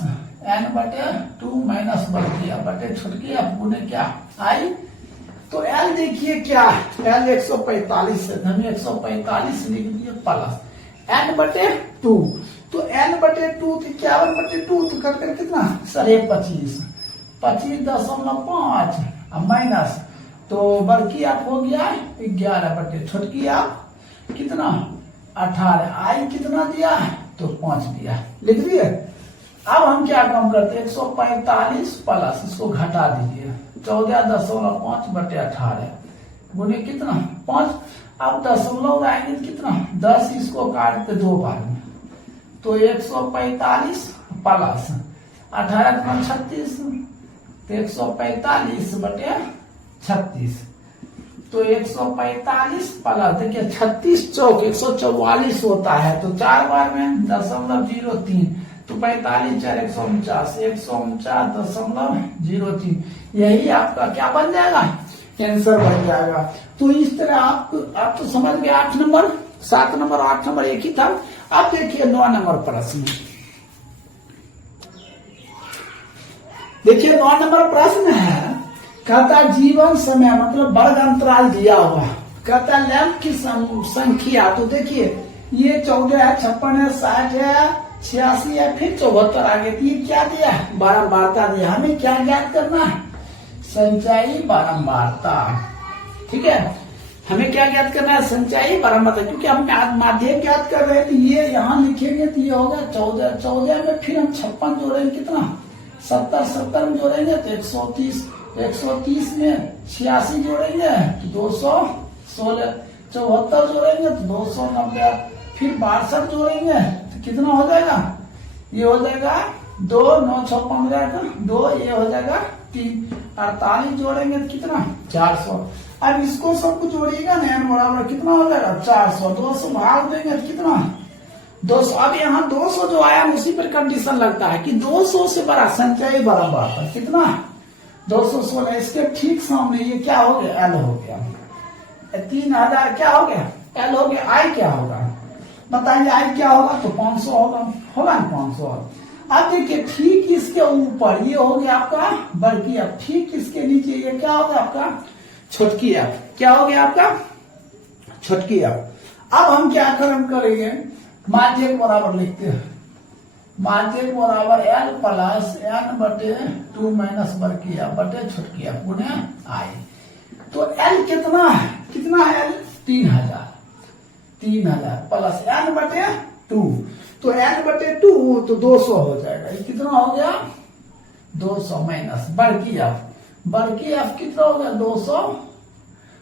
n/2 माइनस बरकी बटे छोटकी आप गुने क्या आई। तो L देखिए क्या है, L 145 है, हमने 145 लिख दिया प्लस n/2, तो n/2 तो 51/2 तो कट कर कितना 25.5, 25.5 माइनस, तो बड़की आप हो गया 11 छोटकी आप कितना 18, आई कितना दिया तो 5 दिया, लिख दिए। अब हम क्या काम करते हैं 145 प्लस इसको घटा दीजिए 14.5/18 गुने कितना 5। अब दशमलव आएंगे कितना 10, इसको काटते 2 बार में, तो 145 प्लस 18 36, तो 145/36, तो 145 प्लस देखिए 36 चौक 144 होता है, तो 4 बार में 0.03, तो 45 4 149, 149.03, यही आपका क्या बन जाएगा आंसर बन जाएगा। तो इस तरह आप तो समझ गए 8 नंबर, 7 नंबर 8 नंबर एक ही था। अब देखिए 9 नंबर प्रश्न, देखिए 9 नंबर प्रश्न है, कहता जीवन समय मतलब वर्ग अंतराल दिया हुआ, कहता लैंप की संख्या, तो देखिए ये 14 है, 56 है, 60 है, 86 है, फिर 74 आ गए, ये क्या दिया बारंबारता दिया। हमें क्या ज्ञात करना है संचयी बारंबारता, ठीक है, हमें क्या ज्ञात करना है संचयी बारंबारता, क्योंकि हम माध्यम ज्ञात कर रहे हैं, तो ये यहाँ लिखेंगे तो ये होगा 14, 14 में फिर हम 56 जोड़ेंगे कितना 70, 70 में जोड़ेंगे तो 130, 130 में 86 जोड़ेंगे तो 216, 74 जोड़ेंगे तो 290, फिर 62 जोड़ेंगे तो कितना हो जाएगा, ये हो जाएगा 2, 9, 6, 15 का 2, ये हो जाएगा 3, 48 जोड़ेंगे तो कितना 400। अब इसको सबको जोड़िएगा ना n बराबर कितना हो जाएगा 400, 200 भाग देंगे तो कितना 200। अब यहाँ 200 जो आया उसी पर कंडीशन लगता है कि 200 से बड़ा संचयी बारंबारता कितना 216, इसके ठीक सामने ये क्या हो गया L हो गया, 3000 क्या हो गया L हो गया, I क्या होगा बताइए, I क्या होगा तो 500 होगा ना 500। अब देखिए ठीक इसके ऊपर ये हो गया आपका बड़की एफ, ठीक इसके नीचे ये क्या हो गया आपका छोटकी एफ, क्या हो गया आपका छोटकी एफ। अब हम क्या करेंगे माध्यक बराबर लिखते हैं, माध्यक बराबर L प्लस n/2 माइनस बड़की एफ बटे छोटकी एफ गुने I। तो L कितना है L 3000 प्लस n/2, तो n/2 तो 200 हो जाएगा, ये कितना हो गया 200 माइनस बड़की एफ कितना हो गया 200,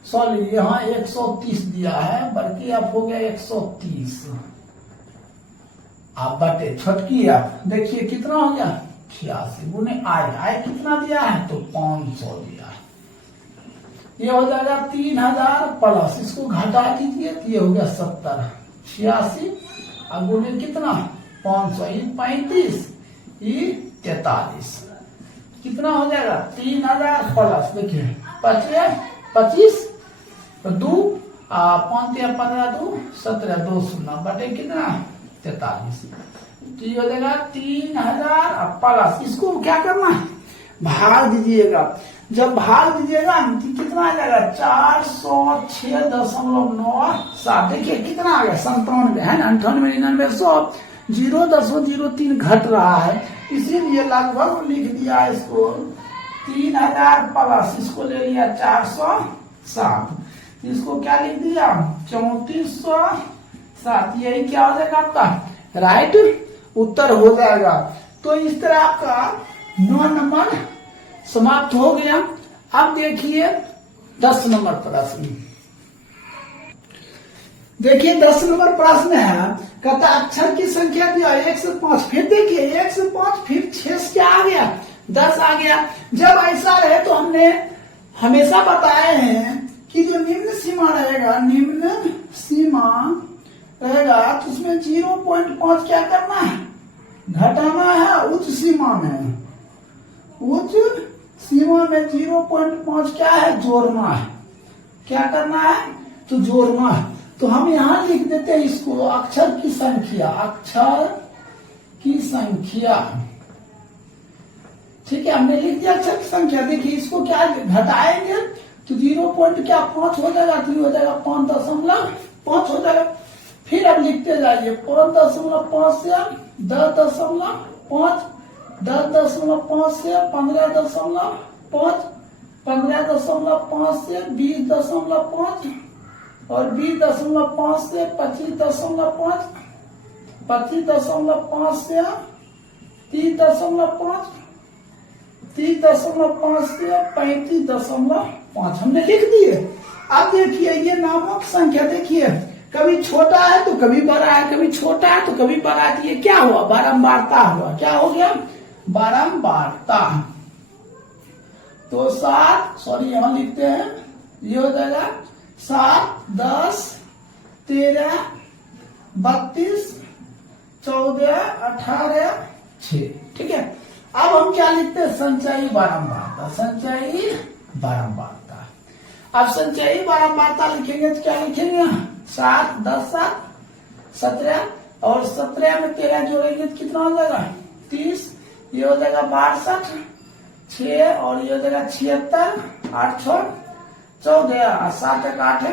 सॉरी यहाँ 130 दिया है, बड़की एफ हो गया 130, अब बटे छोटकी एफ देखिए कितना हो गया 86 गुने I कितना दिया है तो 500 दिया है, ये हो जाएगा 3000 प्लस इसको घटा दीजिए तो ये हो गया 70, 86 और गुणे कितना 500, ये 35, ये 43, कितना हो जाएगा 3000 प्लस देखिए 25 तो 2 5 15 2 17 2 0 बटे कितना 43, तो ये हो जाएगा 3000 प्लस, इसको क्या करना भाग दीजिएगा, जब भाग दीजिएगा कितना आ जाएगा 406.97, देखिए कितना आ गया 97 है ना, 98 99 100 0.03 घट रहा है, इसीलिए लगभग लिख दिया इसको 3000 प्लस इसको ले लिया 407, इसको क्या लिख दिया 3407, यही क्या हो जाएगा आपका राइट उत्तर हो जाएगा। तो इस तरह आपका 9 नंबर समाप्त हो गया। अब देखिए 10 नंबर प्रश्न। देखिए 10 नंबर प्रश्न है, कहता अक्षर की संख्या दिया 1 से 5, फिर देखिए 1 से 5, फिर 6 से क्या आ गया 10 आ गया। जब ऐसा रहे तो हमने हमेशा बताए हैं कि जो निम्न सीमा रहेगा, निम्न सीमा रहेगा तो उसमें 0.5 क्या करना है घटाना है उच्च सीमा में, उच्च सीमा में 0.5 क्या है जोड़ना है, क्या करना है तो जोड़ना है। तो हम यहां लिख देते हैं इसको अक्षर की संख्या, अक्षर की संख्या, ठीक है हमने लिख दिया अक्षर की संख्या। देखिए इसको क्या घटाएंगे तो 0.5 हो जाएगा, तो हो जाएगा 5.5 हो जाएगा। फिर अब लिखते जाइए 5.5 से 10.5, 10.5 से 15.5, 15.5 से 20.5 और 20.5 से 25.5, 25.5 से 30.5, 30.5 से 35.5 हमने लिख दिए। अब देखिए ये नामक संख्या देखिए कभी छोटा है तो कभी बड़ा है, कभी छोटा है तो कभी बड़ा है, तो ये क्या हुआ बारंबारता हुआ, क्या हो गया बारंबारता। तो 7 सॉरी यहां लिखते हैं ये हो जाएगा 7, 10, 13, 32, 14, 18, 6, ठीक है। अब हम क्या लिखते हैं संचयी बारंबारता, संचयी बारंबारता। अब संचयी बारंबारता लिखेंगे तो क्या लिखेंगे 7, 10, 17 और 17 में 13 जोड़ेंगे तो कितना हो जाएगा 30, ये हो जाएगा 62, 6 और ये हो जाएगा 76, 8 6 14, 7 1 8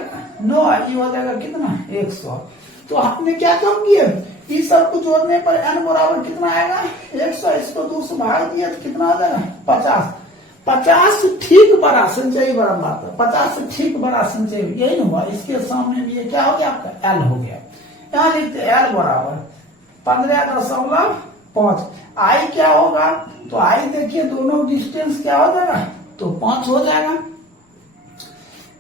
9, ये हो जाएगा कितना 100। तो आपने क्या काम किया इस सब को जोड़ने पर n बराबर कितना आएगा 100, इसको 2 से भाग दिया तो कितना हो जाएगा 50, 50 से ठीक बड़ा संचयी बारंबारता, 50 से ठीक बड़ा संचयी यही ना हुआ। इसके सामने भी ये क्या हो गया आपका L हो गया। यहाँ लिखते L बराबर 15.5, I क्या होगा तो I देखिए दोनों डिस्टेंस क्या हो जाएगा तो 5 हो जाएगा।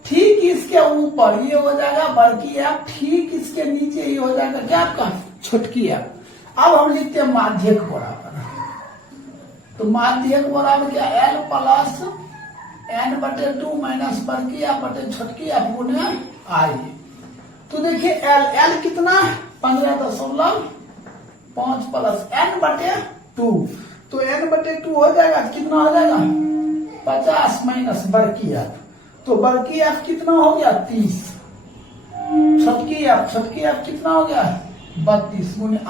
ठीक इसके ऊपर ये हो जाएगा बड़की एफ, ठीक इसके नीचे ये हो जाएगा क्या आपका छोटकी एफ। अब हम लिखते हैं माध्यक बराबर, तो माध्यक बराबर क्या L प्लस n/2 माइनस बड़की एफ बटे छोटकी एफ गुणे I। तो देखिए L कितना 15.5 प्लस n/2, तो n/2 हो जाएगा कितना हो जाएगा 50 माइनस बड़की एफ, तो बड़की एफ कितना हो गया 30, छोटकी एफ कितना हो गया 32 गुणे I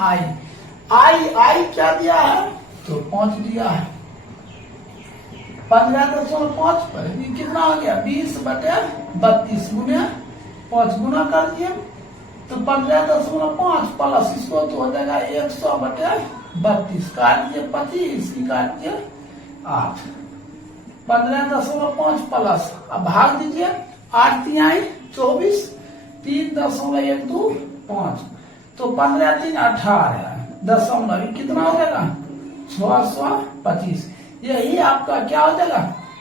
क्या दिया है तो 5 दिया है। 15.5 पर कितना हो गया 20/32 गुणे 5 गुना कर दिए तो 15.5 प्लस इसको तो हो जाएगा 100/32, काट दिए 25 की काट दिए 8, 15.5 प्लस अब भाग दीजिए 8 तिहाई 24, 3.125, तो 15 3 18 दशमलव कितना हो जाएगा 625। यही आपका क्या हो जाएगा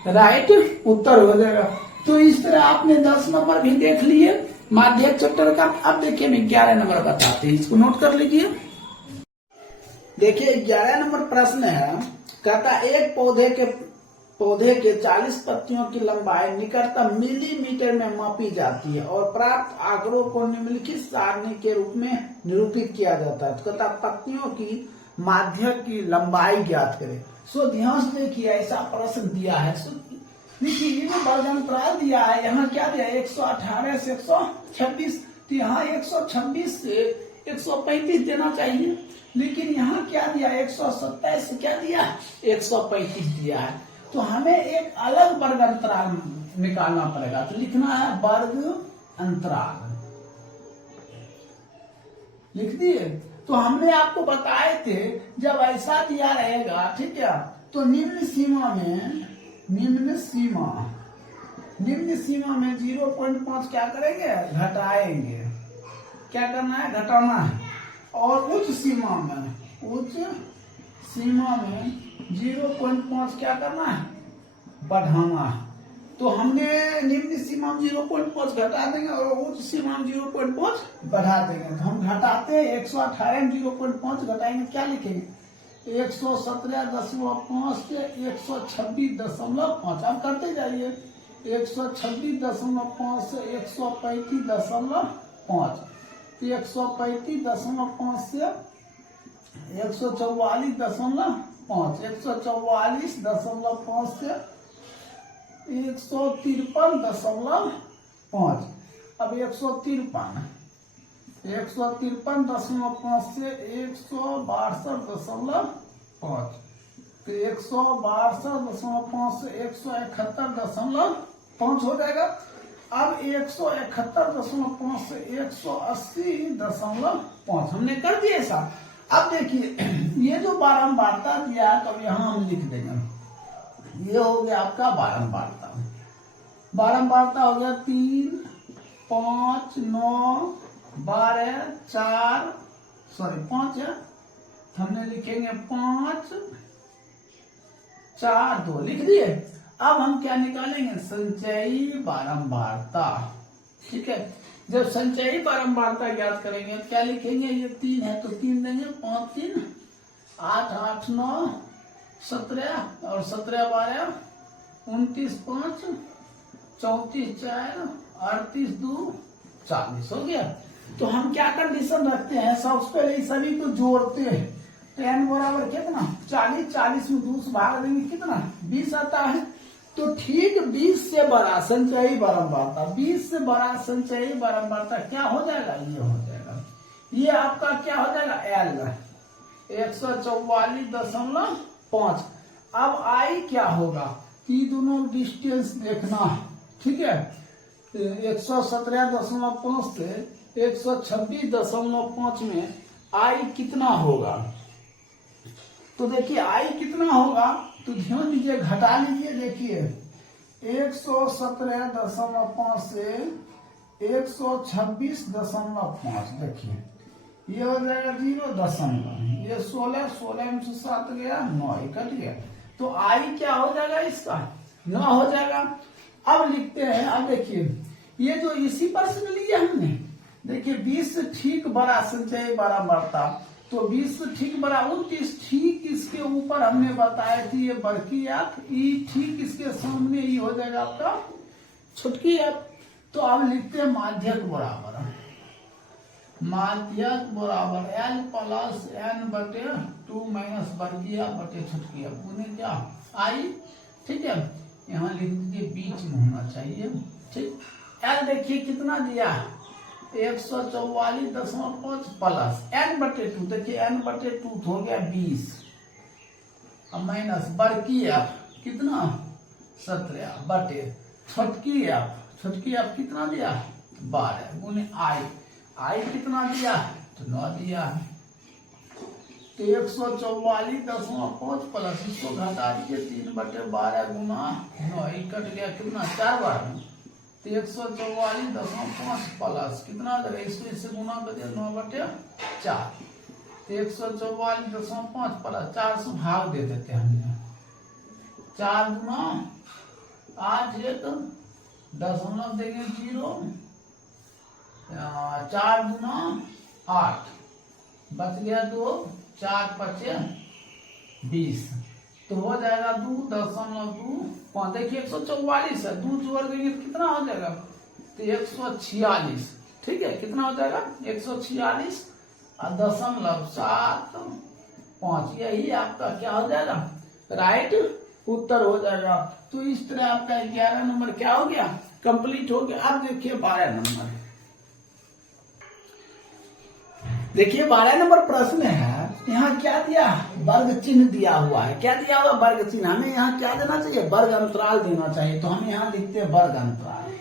राइट उत्तर हो जाएगा। तो इस तरह आपने 10 नंबर भी देख लिए माध्यक चैप्टर का। अब देखिए मैं 11 नंबर बताते हैं, इसको नोट कर लीजिए। देखिए 11 नंबर प्रश्न है, कहता एक पौधे के 40 पत्तियों की लंबाई निकटतम मिलीमीटर में मापी जाती है और प्राप्त आंकड़ों को निम्नलिखित सारणी के रूप में निरूपित किया जाता है। तो कहता पत्तियों की माध्यक की लंबाई ज्ञात करें। सो ध्यान से देखिए ऐसा प्रश्न दिया है, देखिए ये जो वर्गांतराल दिया है यहाँ क्या दिया 118 से 126, तो यहाँ 126 से 135 देना चाहिए, लेकिन यहाँ क्या दिया 127 से क्या दिया 135 दिया है। तो हमें एक अलग वर्ग अंतराल निकालना पड़ेगा, तो लिखना है वर्ग अंतराल, लिख दिए। तो हमने आपको बताए थे जब ऐसा दिया रहेगा ठीक है तो निम्न सीमा में निम्न सीमा में 0.5 क्या करेंगे, घटाएंगे। क्या करना है, घटाना है। और उच्च सीमा में 0.5 क्या करना है, बढ़ाना है। तो हमने निम्न सीमा में 0.5 घटा देंगे और उच्च सीमा में 0.5 बढ़ा देंगे। तो हम घटाते हैं 118 में 0.5 घटाएंगे, क्या लिखेंगे, 117.5 से 126.5। अब करते जाइए, 126.5 से 135.5, 135.5 से 144.5, 144.5 से 153.5। अब 153.5 से 162.5, तो 162.5 से 171.5 हो जाएगा। अब 171.5 से 180.5 हमने कर दिया ऐसा। अब देखिए ये जो बारंबारता दिया है, तो यहां हम लिख देंगे, ये हो गया आपका बारंबारता। बारंबारता हो गया 3, 5, 9, 12, 5 है, हमने लिखेंगे 5, 4, 2 लिख दिए। अब हम क्या निकालेंगे, संचयी बारंबारता। ठीक है, जब संचयी बारंबारता ज्ञात करेंगे तो क्या लिखेंगे, ये 3 है तो 3 देंगे, 5, 3, 8, 8, 9, 17 और 17, 12, 29, 5, 34, 4, 38, 2, 40 हो गया। तो हम क्या कंडीशन रखते हैं, सबसे पहले सभी को जोड़ते हैं। तो n बराबर कितना, 40, 40 में 2 से भाग देंगे, कितना 20 आता है। तो ठीक 20 से बड़ा संचयी बारंबारता, 20 से बड़ा संचयी बारंबारता क्या हो जाएगा, ये हो जाएगा, ये आपका क्या हो जाएगा, L 144.5। अब I क्या होगा, ये दोनों डिस्टेंस देखना, ठीक है। 117.5 से 126.5 में I कितना होगा, तो देखिए I कितना होगा, तो ध्यान दीजिए, घटा लीजिए। देखिए 117.5 से 126.5, देखिए ये हो जाएगा 0 ये 16 में से 7 गया, 9 कट गया। तो I क्या हो जाएगा, इसका 9 हो जाएगा। अब लिखते हैं, अब देखिए ये जो इसी प्रश्न लिया हमने, देखिए 20 से ठीक बड़ा संचयी बारंबारता, तो 20 से ठीक बड़ा 29, ठीक इसके ऊपर हमने बताया कि ये बड़की एफ, ई ठीक इसके सामने ही हो जाएगा आपका छुटकी एफ। तो अब लिखते हैं माध्यक बराबर L प्लस n बटे 2 माइनस बर्गीय बटे छुटकी एफ गुने क्या I। ठीक है, यहाँ लिख दीजिए, बीच में होना चाहिए। ठीक, L देखिए कितना दिया, 144.5 प्लस n बटे 2, देखिए n बटे 2 हो गया 20, अब माइनस बड़की एफ कितना 17 बटे छुटकी एफ कितना दिया 12 गुने I कितना दिया, तो 9 दिया। तो 144.5 प्लस इसको घटा दीजिए, 3 बटे 12 गुना 9, कट गया कितना 4 बार। तो 144.5 प्लस कितना हो जाएगा, इसको इससे गुना कर दिया 9 बटे 4। तो 144.5 प्लस 4 से भाग दे देते हैं हमने, 4 गुना 8, 1 दशमलव देंगे 0, 4 गुना 8 बच गया 2, 4 बचे 20, तो हो जाएगा 2.25। देखिए 144 है, 2 जोड़ देंगे तो कितना हो जाएगा, तो 146। ठीक है, कितना हो जाएगा 146.75, यही आपका क्या हो जाएगा, राइट उत्तर हो जाएगा। तो इस तरह आपका 11 नंबर क्या हो गया, कंप्लीट हो गया। अब देखिए 12 नंबर, देखिए 12 नंबर प्रश्न है, यहाँ क्या दिया, वर्ग चिन्ह दिया हुआ है। क्या दिया हुआ, वर्ग चिन्ह। हमें यहाँ क्या देना चाहिए, वर्ग अंतराल देना चाहिए। तो हम यहाँ लिखते हैं वर्ग अंतराल।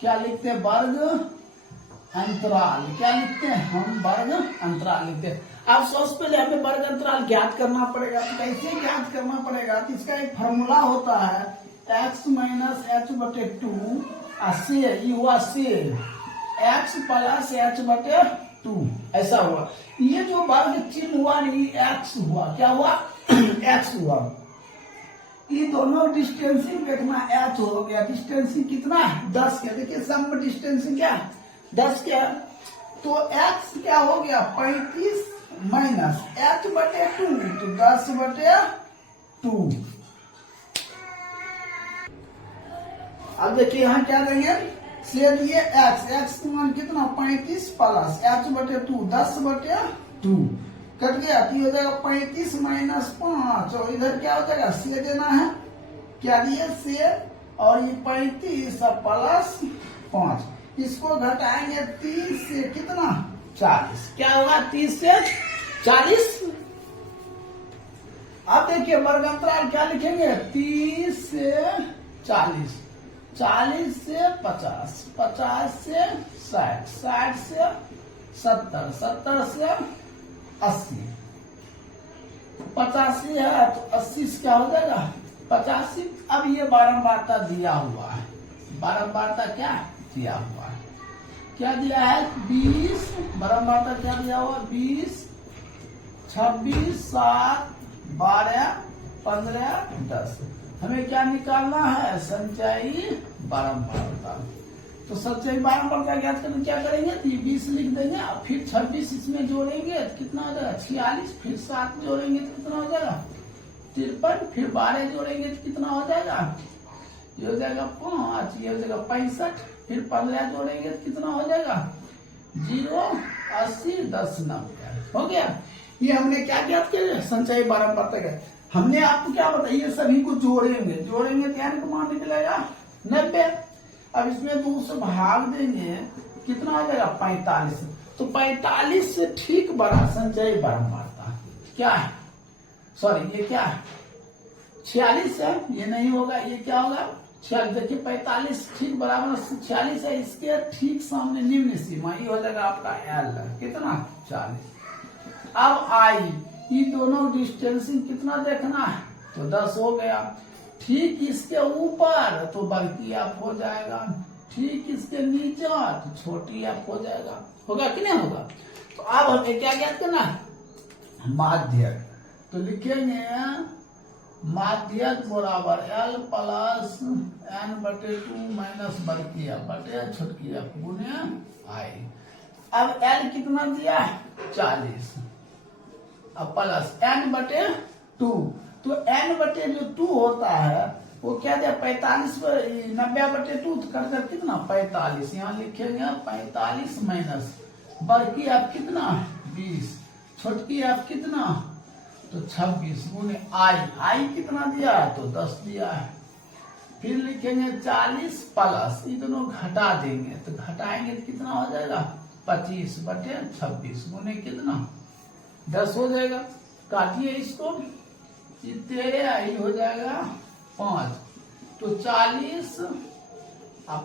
क्या लिखते हैं, वर्ग अंतराल। क्या लिखते हैं हम, वर्ग अंतराल लिखते हैं। अब सबसे पहले हमें वर्ग अंतराल ज्ञात करना पड़ेगा। तो कैसे ज्ञात करना पड़ेगा, तो इसका एक फॉर्मूला होता है, एक्स माइनस एच बटे 2 से ये हुआ से एक्स प्लस एच बटे 2 ऐसा हुआ। ये जो वर्ग चिन्ह हुआ नहीं एक्स हुआ, क्या हुआ एक्स हुआ। ये दोनों डिस्टेंसिंग देखना एच हो गया, डिस्टेंसिंग कितना 10 के, देखिए सम डिस्टेंसिंग क्या 10 के, तो एक्स क्या हो गया 35 माइनस एच बटे 2 तो 10 बटे 2। अब देखिए यहाँ क्या देंगे से दिए एक्स का मान कितना 35 प्लस एच बटे 2 10 बटे 2 कट गया, तो ये हो जाएगा 35 माइनस 5 और इधर क्या हो जाएगा से देना है, क्या दिए से, और ये 35 प्लस 5 इसको घटाएंगे 30 से कितना 40, क्या होगा 30 से 40। अब देखिए वर्ग अंतराल क्या लिखेंगे 30 से 40, 40 से 50, 50 से 60, 60 से 70, 70 से 80, 85 है तो 80 से क्या हो जाएगा 85। अब ये बारंबारता दिया हुआ है, बारंबारता क्या दिया हुआ है, क्या दिया है 20, बारंबारता क्या दिया हुआ 20, 26, 7, 12, 15, 10। हमें क्या निकालना है संचयी बारंबारता। तो संचयी बारंबारता ज्ञात करने क्या करेंगे, तो ये 20 लिख देंगे और फिर 26 इसमें जोड़ेंगे तो कितना हो जाएगा 46, फिर 7 जोड़ेंगे तो कितना हो जाएगा 53, फिर 12 जोड़ेंगे तो कितना हो जाएगा, ये हो जाएगा 5, ये हो जाएगा 65, फिर 15 जोड़ेंगे तो कितना हो जाएगा 0, 80, 10, 90 हो गया। ये हमने क्या ज्ञात किया संचयी बारंबारता का। हमने आपको क्या बताया सभी को जोड़ेंगे, जोड़ेंगे तो यानी का मान निकलेगा 90। अब इसमें 2 से भाग देंगे कितना हो जाएगा 45, तो 45 से ठीक बड़ा संचयी बारंबारता क्या है, सॉरी ये क्या है 46 है, ये नहीं होगा, ये क्या होगा 46। देखिए 45 ठीक बराबर 46 है, इसके ठीक सामने निम्न सीमा ये हो जाएगा आपका एल कितना 40। अब आई ये दोनों डिस्टेंसिंग कितना देखना है तो 10 हो गया, ठीक इसके ऊपर तो बड़की एफ हो जाएगा, ठीक इसके नीचे तो छोटी एफ हो जाएगा, होगा कि नहीं होगा। तो अब हमें क्या ज्ञात करना है माध्यक, तो लिखेंगे माध्यक बराबर एल प्लस एन बटे 2 माइनस बड़की एफ बटे छोटकी एफ गुने आई। अब एल कितना दिया है 40 अब प्लस एन बटे 2, तो एन बटे जो 2 होता है वो क्या दिया 45 पर 90 बटे 2 तो कर कितना 45, यहाँ लिखेंगे 45 माइनस बड़की एफ कितना 20, छोटकी एफ कितना तो 26 गुने आई, आई कितना दिया है तो 10 दिया है। फिर लिखेंगे 40 प्लस ये दोनों घटा देंगे तो घटाएंगे तो कितना हो जाएगा 25 बटे 26 गुने कितना 10 हो जाएगा। काटिए इसको, ये 13 हो जाएगा 5, तो 40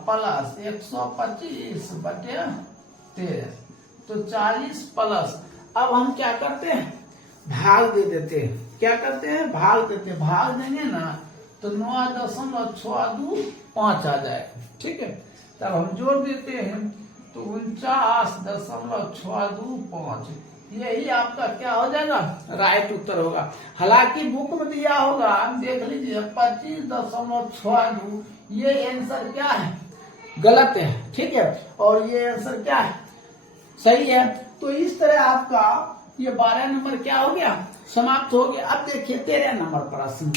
प्लस 125 बटे 13, तो 40 प्लस। अब हम क्या करते हैं भाग दे देते हैं, क्या करते हैं भाग देते हैं, भाग देंगे ना तो 9.62 आ जाएगा, ठीक है। तब हम जोड़ देते हैं तो 49.625, यही आपका क्या हो जाएगा राइट उत्तर होगा। हालांकि बुक में दिया होगा देख लीजिए 25.62, ये आंसर क्या है गलत है, ठीक है, और ये आंसर क्या है सही है। तो इस तरह आपका ये 12 नंबर क्या हो गया समाप्त हो गया। अब देखिए 13 नंबर प्रश्न,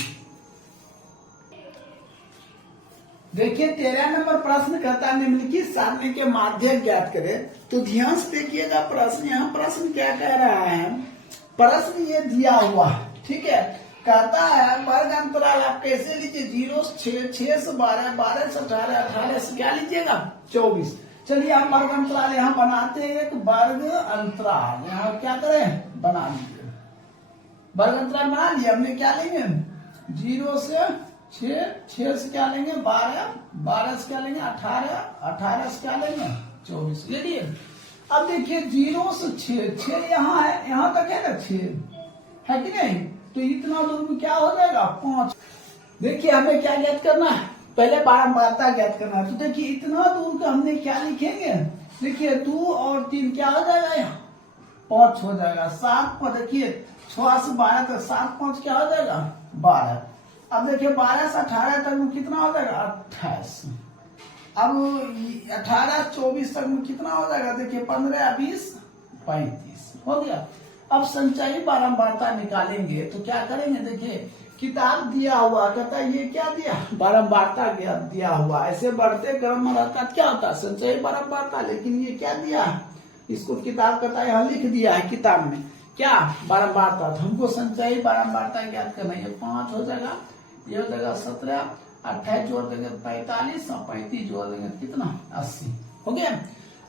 देखिए 13 नंबर प्रश्न कहता है निम्नलिखित सारणी के माध्यक ज्ञात करें। तो ध्यान से देखिएगा प्रश्न, यहाँ प्रश्न क्या कह रहा है, प्रश्न ये दिया हुआ है, ठीक है, कहता है वर्ग अंतराल आप कैसे लीजिए 0 से 6 से 12, 12 से 18, 18 से क्या लीजिएगा 24। चलिए आप वर्ग अंतराल यहाँ बनाते हैं, एक वर्ग अंतराल यहाँ क्या करें बना लीजिए, वर्ग अंतराल बना लिया हमने, क्या लेंगे 0 से 6, 6 से क्या लेंगे 12, 12 से क्या लेंगे 18, 18 से क्या लेंगे 24 ले लिए। अब देखिए 0 से 6, 6 यहाँ है, यहाँ तक है ना 6 है कि नहीं, तो इतना दूर में क्या हो जाएगा 5, देखिए हमें क्या ज्ञात करना है, पहले बारंबारता ज्ञात करना है। तो देखिए इतना दूर का हमने क्या लिखेंगे, देखिए 2 और 3 क्या हो जाएगा, यहाँ 5 हो जाएगा। 7 पर देखिए 6 से 12 तक 7 5 क्या हो जाएगा 12। अब देखिए 12 से 18 तक में कितना हो जाएगा 28। अब 18 24 तक में कितना हो जाएगा, देखिए 15 20 35 हो गया। अब संचयी बारंबारता निकालेंगे तो क्या करेंगे, देखिए किताब दिया हुआ कहता है ये क्या दिया, बारंबारता दिया हुआ, ऐसे बढ़ते क्रम में रहता क्या होता है संचयी बारंबारता, लेकिन ये क्या दिया, इसको किताब कहता है यहाँ लिख दिया है किताब में क्या बारंबारता। तो हमको संचयी बारंबारता ज्ञात करना है। ये 5 हो जाएगा, ये हो जाएगा 17, 28 जोड़ देंगे 45 और 35 जोड़ देंगे कितना 80 हो गया।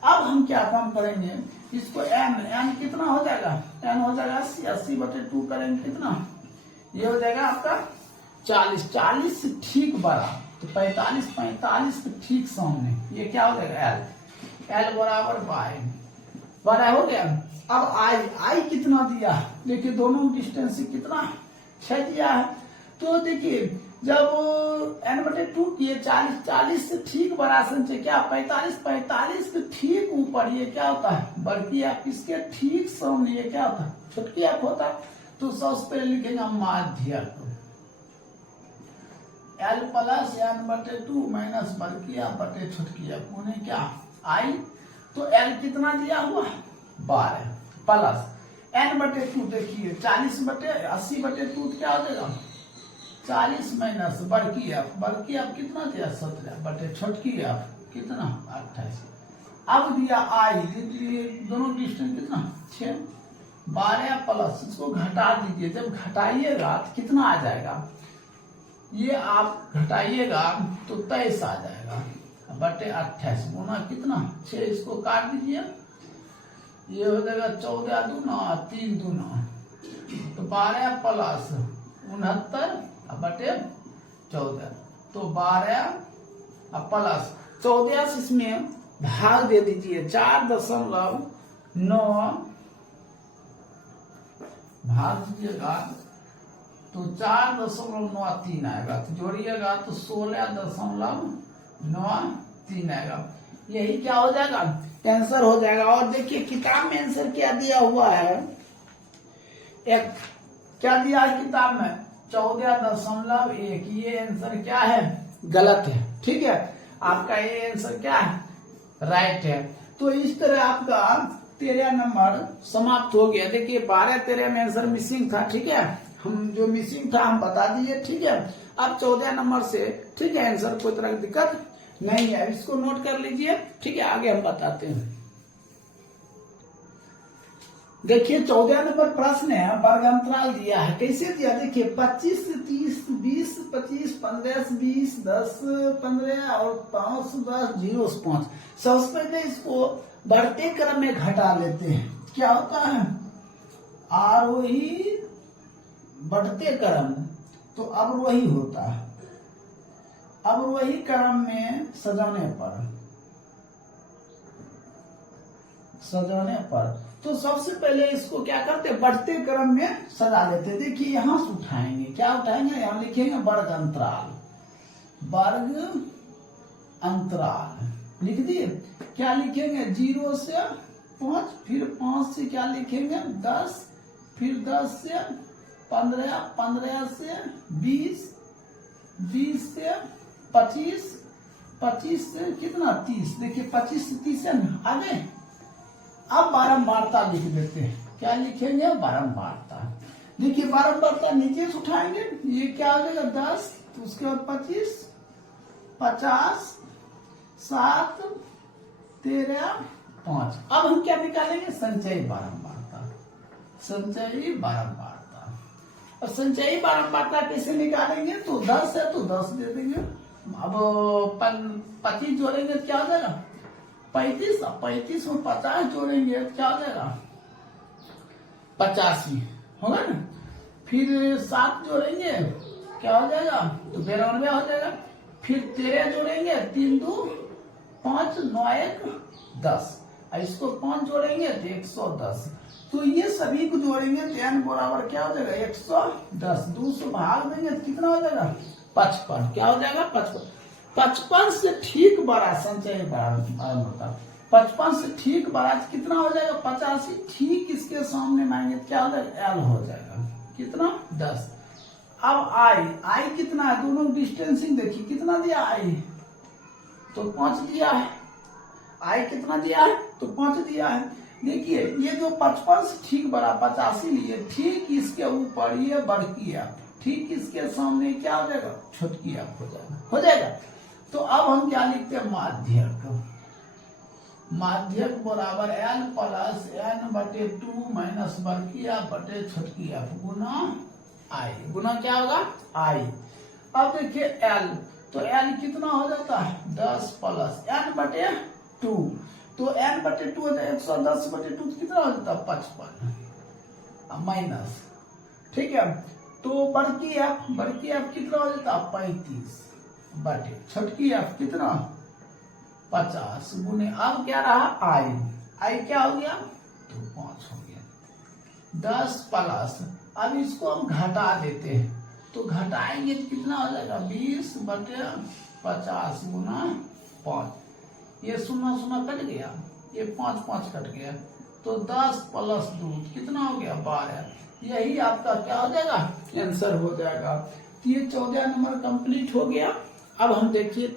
अब हम क्या काम करेंगे, इसको n कितना हो जाएगा, n हो जाएगा 80, 80/2 करेंगे कितना, ये हो जाएगा आपका 40, 40 से ठीक बड़ा तो 45, 45 के ठीक सामने ये क्या हो जाएगा l बराबर बड़ा हो गया। अब i कितना दिया, देखिए दोनों डिस्टेंस से कितना 6 दिया है। तो देखिए जब n/2 किए 40, 40 से ठीक बड़ा संचय क्या 45, 45 के ठीक ऊपर ये क्या होता है बड़की एफ, इसके ठीक सामने ये क्या होता है छोटकी एफ होता है। तो सबसे पहले लिखेंगे माध्य l प्लस n/2 माइनस बड़की एफ बटे छोटकी एफ उन्हें क्या i। तो l कितना दिया हुआ 12 प्लस n/2 देखिए 40/80/2 क्या हो जाएगा 40 माइनस बड़की एफ कितना दिया 17 बटे छोटकी एफ कितना 28। अब दिया आई, दोनों डिस्टेंस कितना 6, 12 प्लस इसको घटा दीजिए, जब घटाइएगा तो कितना आ जाएगा, ये आप घटाइएगा तो 23 आ जाएगा बटे 28 गुना कितना 6, इसको काट दीजिए, ये हो जाएगा 14 दूना 3 दूना तो 12 प्लस 69 बटे 14 तो 12 प्लस 14 से इसमें भाग दे दीजिए 4.9 भाग दीजिएगा तो 4.93 आएगा, तो जोड़िएगा तो 16.93 आएगा। यही क्या हो जाएगा आंसर हो जाएगा। और देखिए किताब में आंसर क्या दिया हुआ है, एक क्या दिया है किताब में 14.1, ये आंसर क्या है गलत है, ठीक है आपका ये आंसर क्या है राइट है। तो इस तरह आपका 13 नंबर समाप्त हो गया। देखिए 12 13 में आंसर मिसिंग था, ठीक है हम जो मिसिंग था हम बता दिए, ठीक है। अब 14 नंबर से ठीक है आंसर कोई तरह की दिक्कत नहीं है, इसको नोट कर लीजिए, ठीक है आगे हम बताते हैं। देखिए 14 नंबर प्रश्न है, वर्ग अंतराल दिया है, कैसे दिया देखिए 25 से 30, 20 से 25, 15 से 20, 10 से 15 और 5 से 10, 0 से 5। सबसे पहले इसको बढ़ते क्रम में घटा लेते हैं, क्या होता है आरोही बढ़ते क्रम तो अवरोही होता है, अवरोही क्रम में सजाने पर तो सबसे पहले इसको क्या करते बढ़ते क्रम में सजा लेते। देखिए यहां से उठाएंगे, क्या उठाएंगे यहां लिखेंगे वर्ग अंतराल, वर्ग अंतराल लिख दिए, क्या लिखेंगे 0 से 5, फिर 5 से क्या लिखेंगे 10, फिर 10 से 15, 15 से 20, 20 से 25, 25 से कितना 30, देखिए 25 से 30 है आगे। अब बारंबारता लिख देते हैं, क्या लिखेंगे बारंबारता, देखिए बारंबारता नीचे से उठाएंगे, ये क्या हो जाएगा 10, तो उसके बाद 25, 50, 7, 13, 5। अब हम क्या निकालेंगे संचयी बारंबारता, संचयी बारंबारता। और संचयी बारंबारता कैसे निकालेंगे, तो 10 है तो 10 दे देंगे, अब 25 जोड़ेंगे तो क्या हो जाएगा 35, 35 में 50 जोड़ेंगे क्या हो जाएगा 85 होगा ना, फिर 7 जोड़ेंगे क्या हो जाएगा तो 92 हो जाएगा, फिर 13 जोड़ेंगे 3 2 5 9 1 10, इसको 5 जोड़ेंगे तो 110। तो ये सभी को जोड़ेंगे तो n बराबर क्या हो जाएगा 110, 200 भाग देंगे तो कितना हो जाएगा 55। क्या हो जाएगा 55। 55 से ठीक बड़ा संचयी बारंबारता, 55 से ठीक बड़ा कितना हो जाएगा 85। ठीक इसके सामने मांगे क्या हो जाएगा एल हो जाएगा कितना 10। अब आई कितना है, दोनों डिस्टेंसिंग देखिए कितना दिया आई तो 5 दिया है, आई कितना दिया है तो 5 दिया है। देखिए ये जो 55 से ठीक बड़ा 85 लिए, ठीक इसके ऊपर ये बड़की एफ, ठीक इसके सामने क्या हो जाएगा छोटकी एफ हो जाएगा। तो अब हम क्या लिखते हैं माध्यक, माध्यक बराबर एल प्लस एन बटे 2 माइनस बड़की एफ बटे छोटकी एफ गुना आई, गुना क्या होगा आई। अब देखिए एल, तो एल कितना हो जाता है 10 प्लस एन बटे 2, तो एन बटे 2 हो जाए 110 बटे 2 कितना हो जाता है 55 माइनस, ठीक है। तो बड़की एफ कितना हो जाता है 35 बटे छोटकी एफ कितना 50 गुने, अब क्या रहा आई क्या हो गया तो 5 हो गया 10 प्लस, अब इसको हम घटा देते हैं तो घटाएंगे तो कितना हो जाएगा 20 बटे 50 गुना 5, ये 0 कट गया, ये 5 कट गया, तो 10 प्लस 2 कितना हो गया 12, यही आपका क्या हो जाएगा आंसर हो जाएगा। तो ये 14 नंबर कंप्लीट हो गया। अब हम देखिए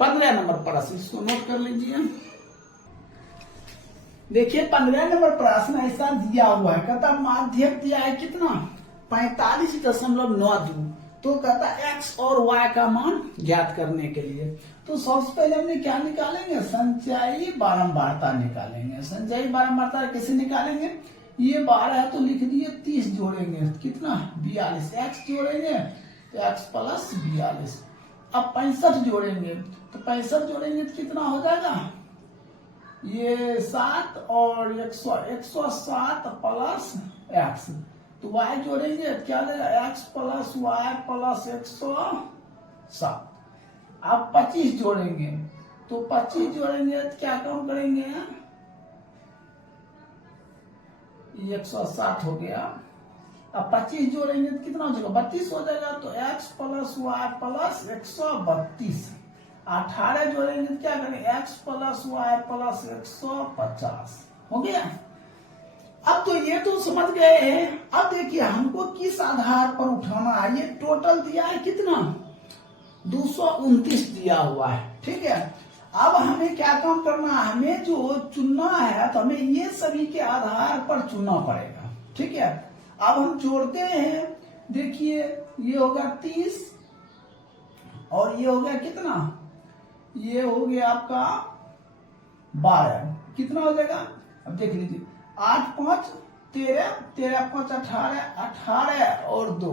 15 नंबर प्रश्न, इसको नोट कर लीजिए। देखिए 15 नंबर प्रश्न ऐसा दिया हुआ है, कहता माध्यक दिया है कितना 45.92, तो कहता x और y का मान ज्ञात करने के लिए। तो सबसे पहले हमने क्या निकालेंगे संचयी बारंबारता निकालेंगे। संचयी बारंबारता कैसे निकालेंगे, ये 12 है तो लिख दिए 30 जोड़ेंगे कितना 42, x जोड़ेंगे तो x प्लस 42। अब 65 जोड़ेंगे तो 65 जोड़ेंगे तो कितना हो जाएगा ये 7 और 107 प्लस x, तो y जोड़ेंगे क्या देगा x प्लस y प्लस 107। अब 25 जोड़ेंगे तो 25 जोड़ेंगे तो क्या काम करेंगे 107 हो गया। अब 25 जोड़ेंगे तो कितना हो जाएगा 32 हो जाएगा, तो x प्लस y प्लस 132। 18 जोड़ेंगे तो क्या करेंगे x प्लस y प्लस 150 हो गया। अब तो ये तो समझ गए हैं। अब देखिए हमको किस आधार पर उठाना है, ये टोटल दिया है कितना 229 दिया हुआ है, ठीक है। अब हमें क्या काम करना है, हमें जो चुनना है तो हमें ये सभी के आधार पर चुनना पड़ेगा, ठीक है। अब हम जोड़ते हैं, देखिए ये होगा 30 और ये हो गया कितना, ये हो गया आपका 12, कितना हो जाएगा अब देख लीजिए 8 5 13, 13 5 18, 18 और 2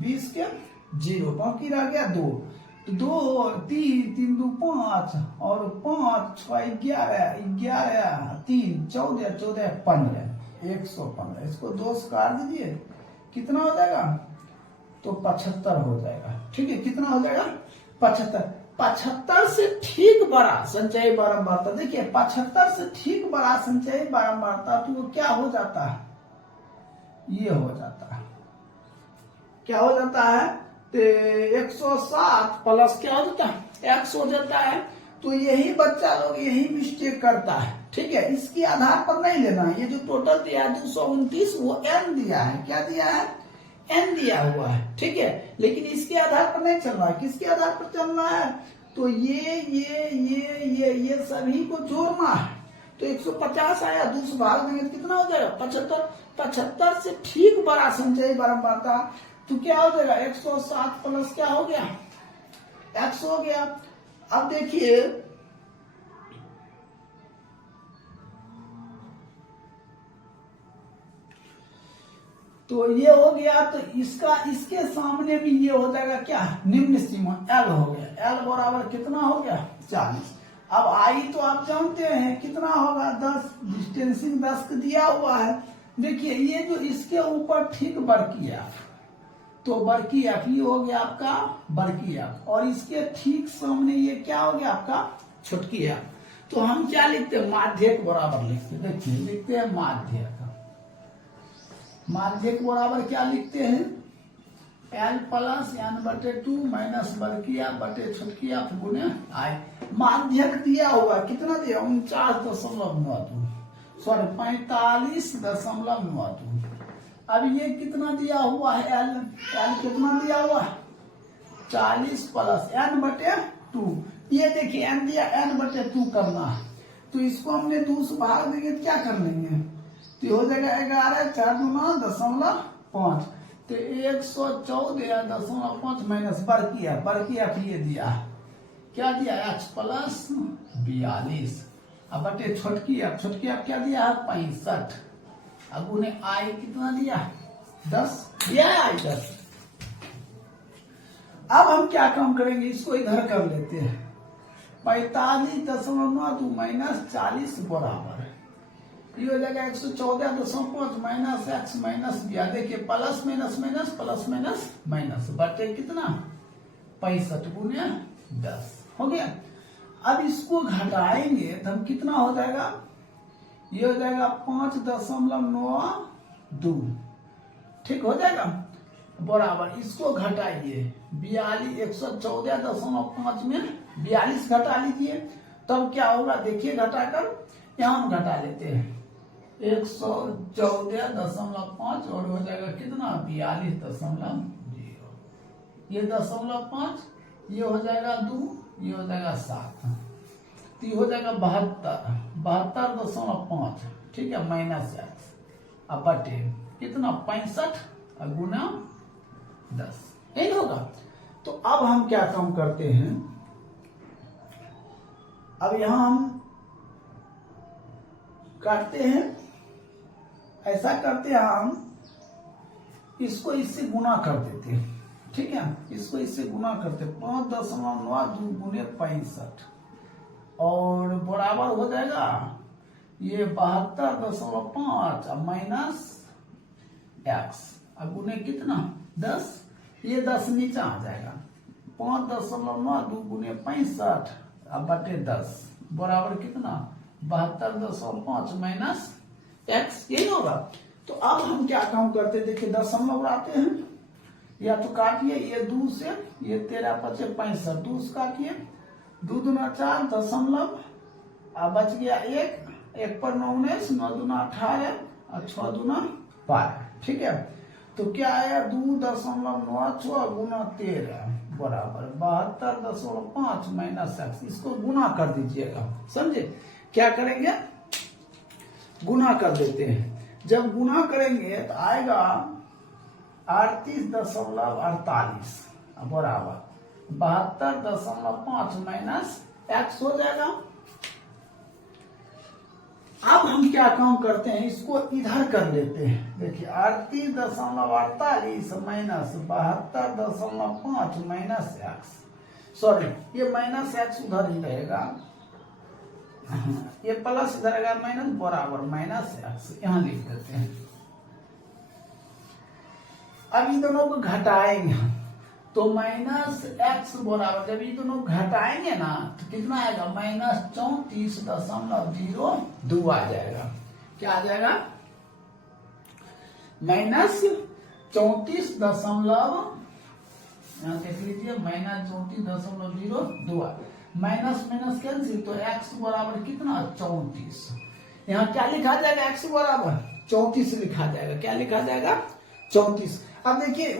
20 के 0, बाकी रह गया 2, तो 2 3 3 2 5 और 5 6 11 11 3 14 14 15 115, इसको 2 से काट दीजिए कितना हो जाएगा तो 75 हो जाएगा, ठीक है। कितना हो जाएगा 75। 75 से ठीक बड़ा संचयी बारंबारता, देखिए 75 से ठीक बड़ा संचयी बारंबारता तो वो क्या हो जाता है, ये हो जाता है, क्या हो जाता है 107 प्लस क्या हो जाता है x हो जाता है। तो यही बच्चा लोग यही मिस्टेक करता है, ठीक है। इसके आधार पर नहीं लेना है, ये जो टोटल दिया है 229 वो n दिया है, क्या दिया है n दिया हुआ है, ठीक है। लेकिन इसके आधार पर नहीं चलना है, किसके आधार पर चलना है, तो ये सभी को जोड़ना है। तो 150 आया 2 से भाग देंगे तो कितना हो जाएगा 75। 75 से ठीक बड़ा संचयी बारंबारता तो क्या हो जाएगा 107 प्लस क्या हो गया x हो गया। अब देखिए तो ये हो गया, तो इसका इसके सामने भी ये हो जाएगा क्या निम्न सीमा L हो गया, L बराबर कितना हो गया 40। अब I तो आप जानते हैं कितना होगा 10, डिस्टेंसिंग 10 का दिया हुआ है। देखिए ये जो इसके ऊपर ठीक बड़की एफ, तो बड़की एफ ये हो गया आपका बड़की एफ, और इसके ठीक सामने ये क्या हो गया आपका छोटकी एफ। तो हम क्या लिखते हैं माध्यक बराबर लिखते हैं, देखिए लिखते हैं माध्यक, माध्यक बराबर क्या लिखते हैं एल प्लस एन बटे 2 माइनस बड़किया बटे छुटकिया गुने आई। माध्यक दिया हुआ कितना दिया 49.92 सॉरी 45.92। अब ये कितना दिया हुआ है एल कितना दिया हुआ है 40 प्लस एन बटे 2। ये देखिए एन दिया एन बटे 2 करना है तो इसको हमने 2 से भाग देंगे तो क्या कर लेंगे तो हो जाएगा 11 4 गुना 0.5 तो 114.5 माइनस बड़किया ये दिया क्या दिया x प्लस 42 अब बटे छोटकी क्या दिया है 65 अब उन्हें आई कितना दिया 10 दिया है आई 10। अब हम क्या काम करेंगे इसको इधर कर लेते हैं 45.92 माइनस 40 बराबर ये हो जाएगा 114.5 माइनस एक्स माइनस दिया देखिए plus minus minus plus minus minus बटे कितना 65 गुने 10 हो गया। अब इसको घटाएंगे तो हम कितना हो जाएगा ये हो जाएगा 5.92 ठीक हो जाएगा बराबर इसको घटाइए 114.5 में 42 घटा लीजिए तब क्या होगा देखिए घटाकर यहां हम घटा लेते हैं 114.5 और हो जाएगा कितना 42.0 ये 0.5 ये हो जाएगा 2 ये हो जाएगा 7 तो ये हो जाएगा 72.5 ठीक है माइनस एक्स अब बटे कितना 65 गुना 10 यही होगा। तो अब हम क्या काम करते हैं अब यहां हम काटते हैं ऐसा करते हैं हम इसको इससे गुना कर देते हैं ठीक है इसको इससे गुना करते 5.92 गुने 65 और बराबर हो जाएगा ये 72.5 माइनस एक्स अब गुने कितना 10 ये 10 नीचा आ जाएगा 5.92 गुने 65 अब बटे 10 बराबर कितना 72.5 माइनस एक्स यही होगा। तो अब हम क्या काम करते देखिए दशमलव उड़ाते हैं या तो काटिए ये 2 से ये 13 पचे 65 2 से काटिए 2 दूना 4 दशमलव अब बच गया 1 पर 9 19 9 दूना 18 और 6 दूना 12 ठीक है। तो क्या आया 2.96 गुना 13 बराबर 72.5 माइनस एक्स इसको गुना कर दीजिएगा समझे क्या करेंगे गुना कर देते हैं जब गुना करेंगे तो आएगा 38.48 बराबर 72.5 माइनस एक्स हो जाएगा। अब हम क्या काम करते हैं इसको इधर कर लेते हैं देखिए 38.48 माइनस 72.5 माइनस एक्स सॉरी ये माइनस एक्स उधर ही रहेगा ये प्लस इधर आएगा माइनस बराबर माइनस एक्स यहां लिख देते हैं। अब ये दोनों को घटाएंगे तो माइनस एक्स बराबर जब ये दोनों घटाएंगे ना तो कितना आएगा माइनस 34.02 आ जाएगा क्या आ जाएगा माइनस 34 यहाँ देख लीजिए माइनस 34.02 माइनस माइनस कैंसिल तो x बराबर कितना 34 यहाँ क्या लिखा जाएगा x बराबर 34 लिखा जाएगा क्या लिखा जाएगा 34। अब देखिए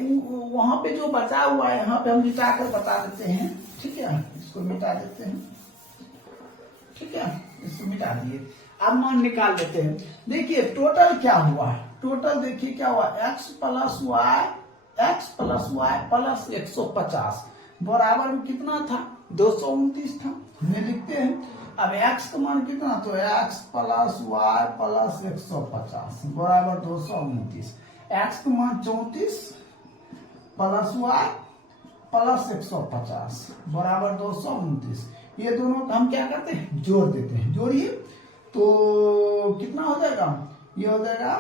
वहां पे जो बचा हुआ है यहाँ पे हम मिटा कर बता देते हैं ठीक है इसको मिटा देते हैं ठीक है इसको मिटा दिए अब मान निकाल देते हैं देखिए टोटल क्या हुआ टोटल देखिए क्या हुआ x प्लस वाई प्लस 150 बराबर में कितना था 229 था हमने लिखते हैं। अब x का मान कितना तो x प्लस वाई प्लस 150 बराबर 229 x का मान 34 प्लस वाई प्लस 150 बराबर 229 ये दोनों का हम क्या करते हैं जोड़ देते हैं जोड़िए तो कितना हो जाएगा ये हो जाएगा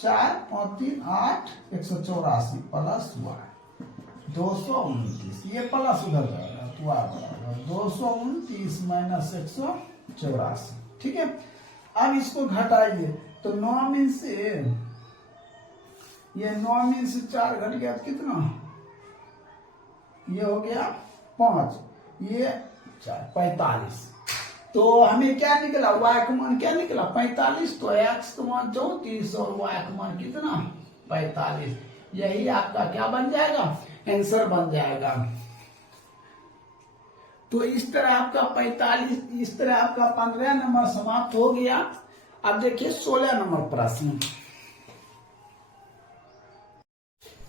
4 5 3 8 184 प्लस वाई 229 ये प्लस उधर जाएगा तो बराबर 229 माइनस 184 ठीक है। अब इसको घटाइए तो 9 में से ये 9 में से 4 घट गया तो कितना ये हो गया 5, ये 4, 45। तो हमें क्या निकला, y का मान क्या निकला 45, तो x का मान 34 और y का मान कितना 45। यही आपका क्या बन जाएगा, आंसर बन जाएगा। तो इस तरह आपका 45, इस तरह आपका 15 नंबर समाप्त हो गया। अब देखिए 16 नंबर प्रश्न।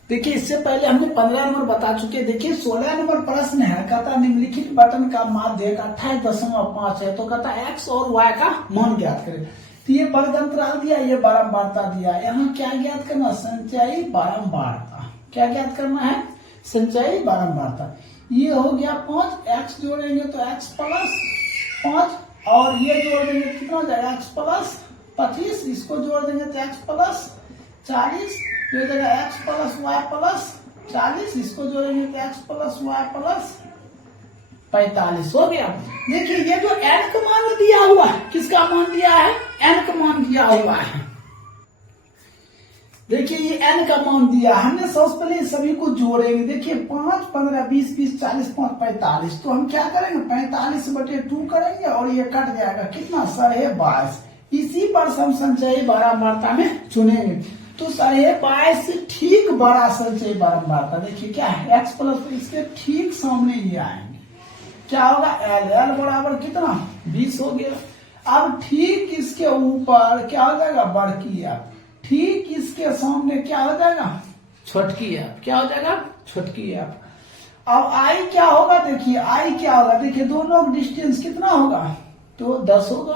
देखिए इससे पहले हमने 15 नंबर बता चुके। देखिए 16 नंबर प्रश्न है, कहता निम्नलिखित बटन का माध्य 28.5 है, तो कहता x और y का मान ज्ञात करें। तो ये वर्गअंतराल दिया, ये बारंबारता दिया। यहाँ क्या ज्ञात करना, संचयी बारंबारता। क्या ज्ञात करना है, संचयी बारंबारता। ये हो गया 5, x जोड़ेंगे तो x प्लस 5, और ये जोड़ देंगे कितना हो जाएगा x प्लस 25, इसको जोड़ देंगे तो x प्लस 40, तो ये जगह x प्लस वाई प्लस 40, इसको जोड़ेंगे तो x प्लस वाई प्लस 45 हो गया। देखिए ये जो n का मान दिया हुआ है, किसका मान दिया है, n का मान दिया हुआ है। देखिए ये n का मान दिया, हमने सबसे पहले सभी को जोड़ेंगे। देखिए 5, 15, 20, 20, 40, 5, 45। तो हम क्या करेंगे, 45/2 करेंगे और ये कट जाएगा कितना, 22। इसी पर हम संचयी बारंबारता में चुनेंगे। तो 22 से ठीक बड़ा संचयी बारंबारता देखिए क्या है, x प्लस, इसके ठीक सामने ये आएंगे। क्या होगा, l बराबर कितना 20 हो गया। अब ठीक इसके ऊपर क्या हो जाएगा, बड़की f। ठीक इसके सामने क्या हो जाएगा, छोटकी f। क्या हो जाएगा, छोटकी f। अब i क्या होगा, देखिए i क्या होगा, देखिए दोनों का डिस्टेंस कितना होगा, तो 10 होगा।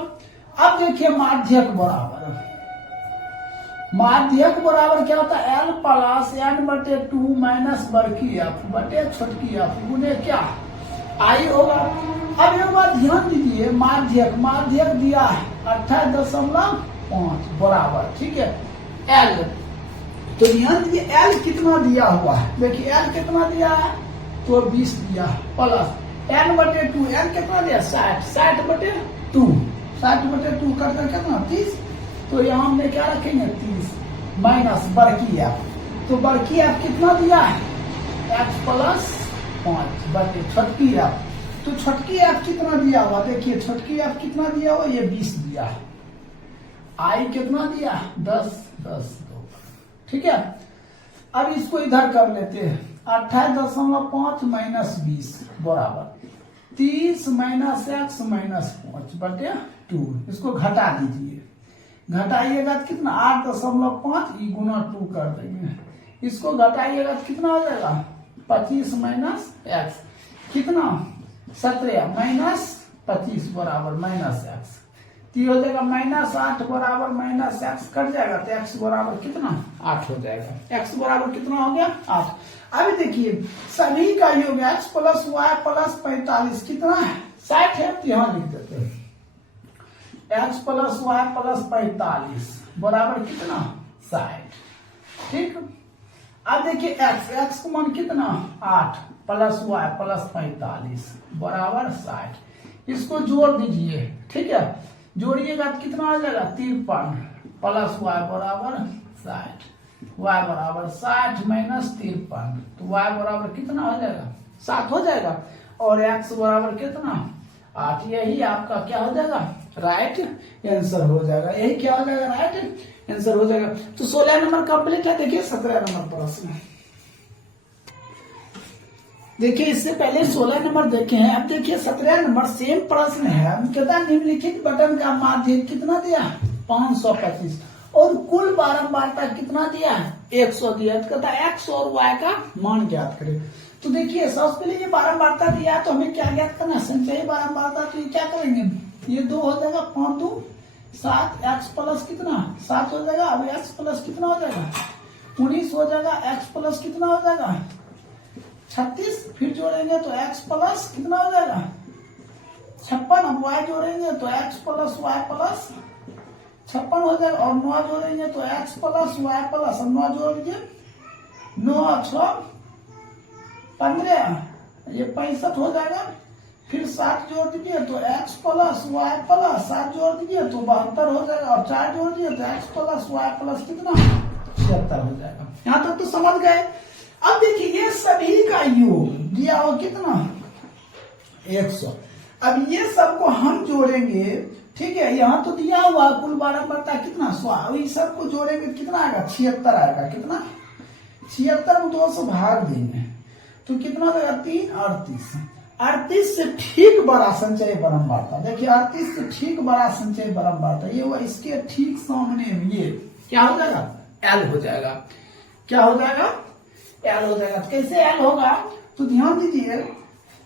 अब देखिए माध्यक बराबर, माध्यक बराबर क्या होता है, l प्लस n/2 माइनस बड़की f बटे छोटकी f गुने क्या, आई होगा। अब एक बात ध्यान दीजिए, माध्यक, माध्यक दिया है 28.5 बराबर, ठीक है l। तो ध्यान दीजिए l कितना दिया हुआ है, देखिए l कितना दिया है, तो 20 दिया प्लस n/2, n कितना दिया 60, 60/2, 60/2 करते कितना 30। तो यहाँ हमने क्या रखेंगे 30 माइनस बड़की f। तो बड़की f कितना दिया है, x प्लस 5 बटे छोटकी f। तो छोटकी f कितना दिया हुआ, देखिए छोटकी f कितना दिया हुआ, ये 20 दिया है। i कितना दिया, 10, 10 2, ठीक है। अब इसको इधर कर लेते हैं, 28.5 माइनस 20 बराबर 30 माइनस x माइनस 5 बटे 2। इसको घटा दीजिए, घटाइएगा तो कितना 8.5 गुना 2 कर देंगे। इसको घटाइएगा तो कितना हो जाएगा 25 माइनस x कितना 17 माइनस 25 बराबर माइनस x। तो हो जाएगा -8 बराबर माइनस x कट जाएगा, तो x बराबर कितना 8 हो जाएगा। x बराबर कितना हो गया 8। अभी देखिए सभी का योग x प्लस वाई प्लस 45 कितना है 60 है, तो यहाँ लिख देते हैं x प्लस वाई प्लस 45 बराबर कितना 60, ठीक। अब देखिए x का मान कितना 8 प्लस वाई प्लस 45 बराबर 60। इसको जोड़ दीजिए, ठीक है, जोड़िएगा तो कितना आ जाएगा 53 प्लस वाई बराबर 60, वाई बराबर 60 माइनस 53, तो वाई बराबर कितना हो जाएगा 7 हो जाएगा, और x बराबर कितना 8। यही आपका क्या हो जाएगा राइट आंसर हो जाएगा, यही क्या हो जाएगा राइट आंसर हो जाएगा। तो 16 नंबर कंप्लीट है। देखिए 17 नंबर प्रश्न, देखिए इससे पहले 16 नंबर देखे हैं, अब देखिए 17 नंबर सेम प्रश्न है। कहता निम्नलिखित बटन का माध्य कितना दिया 525 और कुल बारंबारता कितना दिया 100 दिया। तो कहता है x और y का मान ज्ञात करें। तो देखिए सबसे पहले ये बारंबारता दिया है, तो हमें क्या ज्ञात करना है संचयी बारंबारता। तो ये क्या करेंगे, ये 2 हो जाएगा 5 2 7, x प्लस कितना 7 हो जाएगा। अब x प्लस कितना हो जाएगा 19 हो जाएगा, x प्लस कितना हो जाएगा 36, फिर जोड़ेंगे तो x प्लस कितना हो जाएगा 56। अब y जोड़ेंगे तो x प्लस y प्लस 56 हो जाएगा, और 9 जोड़ेंगे तो x प्लस y प्लस 9 जोड़ दीजिए 9 6 15, ये 65 हो जाएगा। फिर 7 जोड़ दीजिए तो x प्लस y प्लस 7 जोड़ दीजिए तो 72 हो जाएगा, और 4 जोड़ दीजिए तो x प्लस y प्लस कितना 76 हो जाएगा। यहाँ तक तो समझ गए। अब देखिए ये सभी का योग दिया हुआ कितना 100। अब ये सबको हम जोड़ेंगे, ठीक है, यहाँ तो दिया हुआ कुल बारंबारता कितना 100, इस सबको जोड़ेंगे कितना आएगा 76 आएगा। कितना 76 में 200 भाग देंगे तो कितना देगा 3 38। 38 से ठीक बड़ा संचय बारंबारता, देखिए 38 से ठीक बड़ा संचय बारंबारता ये हुआ, इसके ठीक सामने ये क्या हो जाएगा L हो जाएगा। क्या हो जाएगा L हो जाएगा। कैसे L होगा तो ध्यान दीजिए,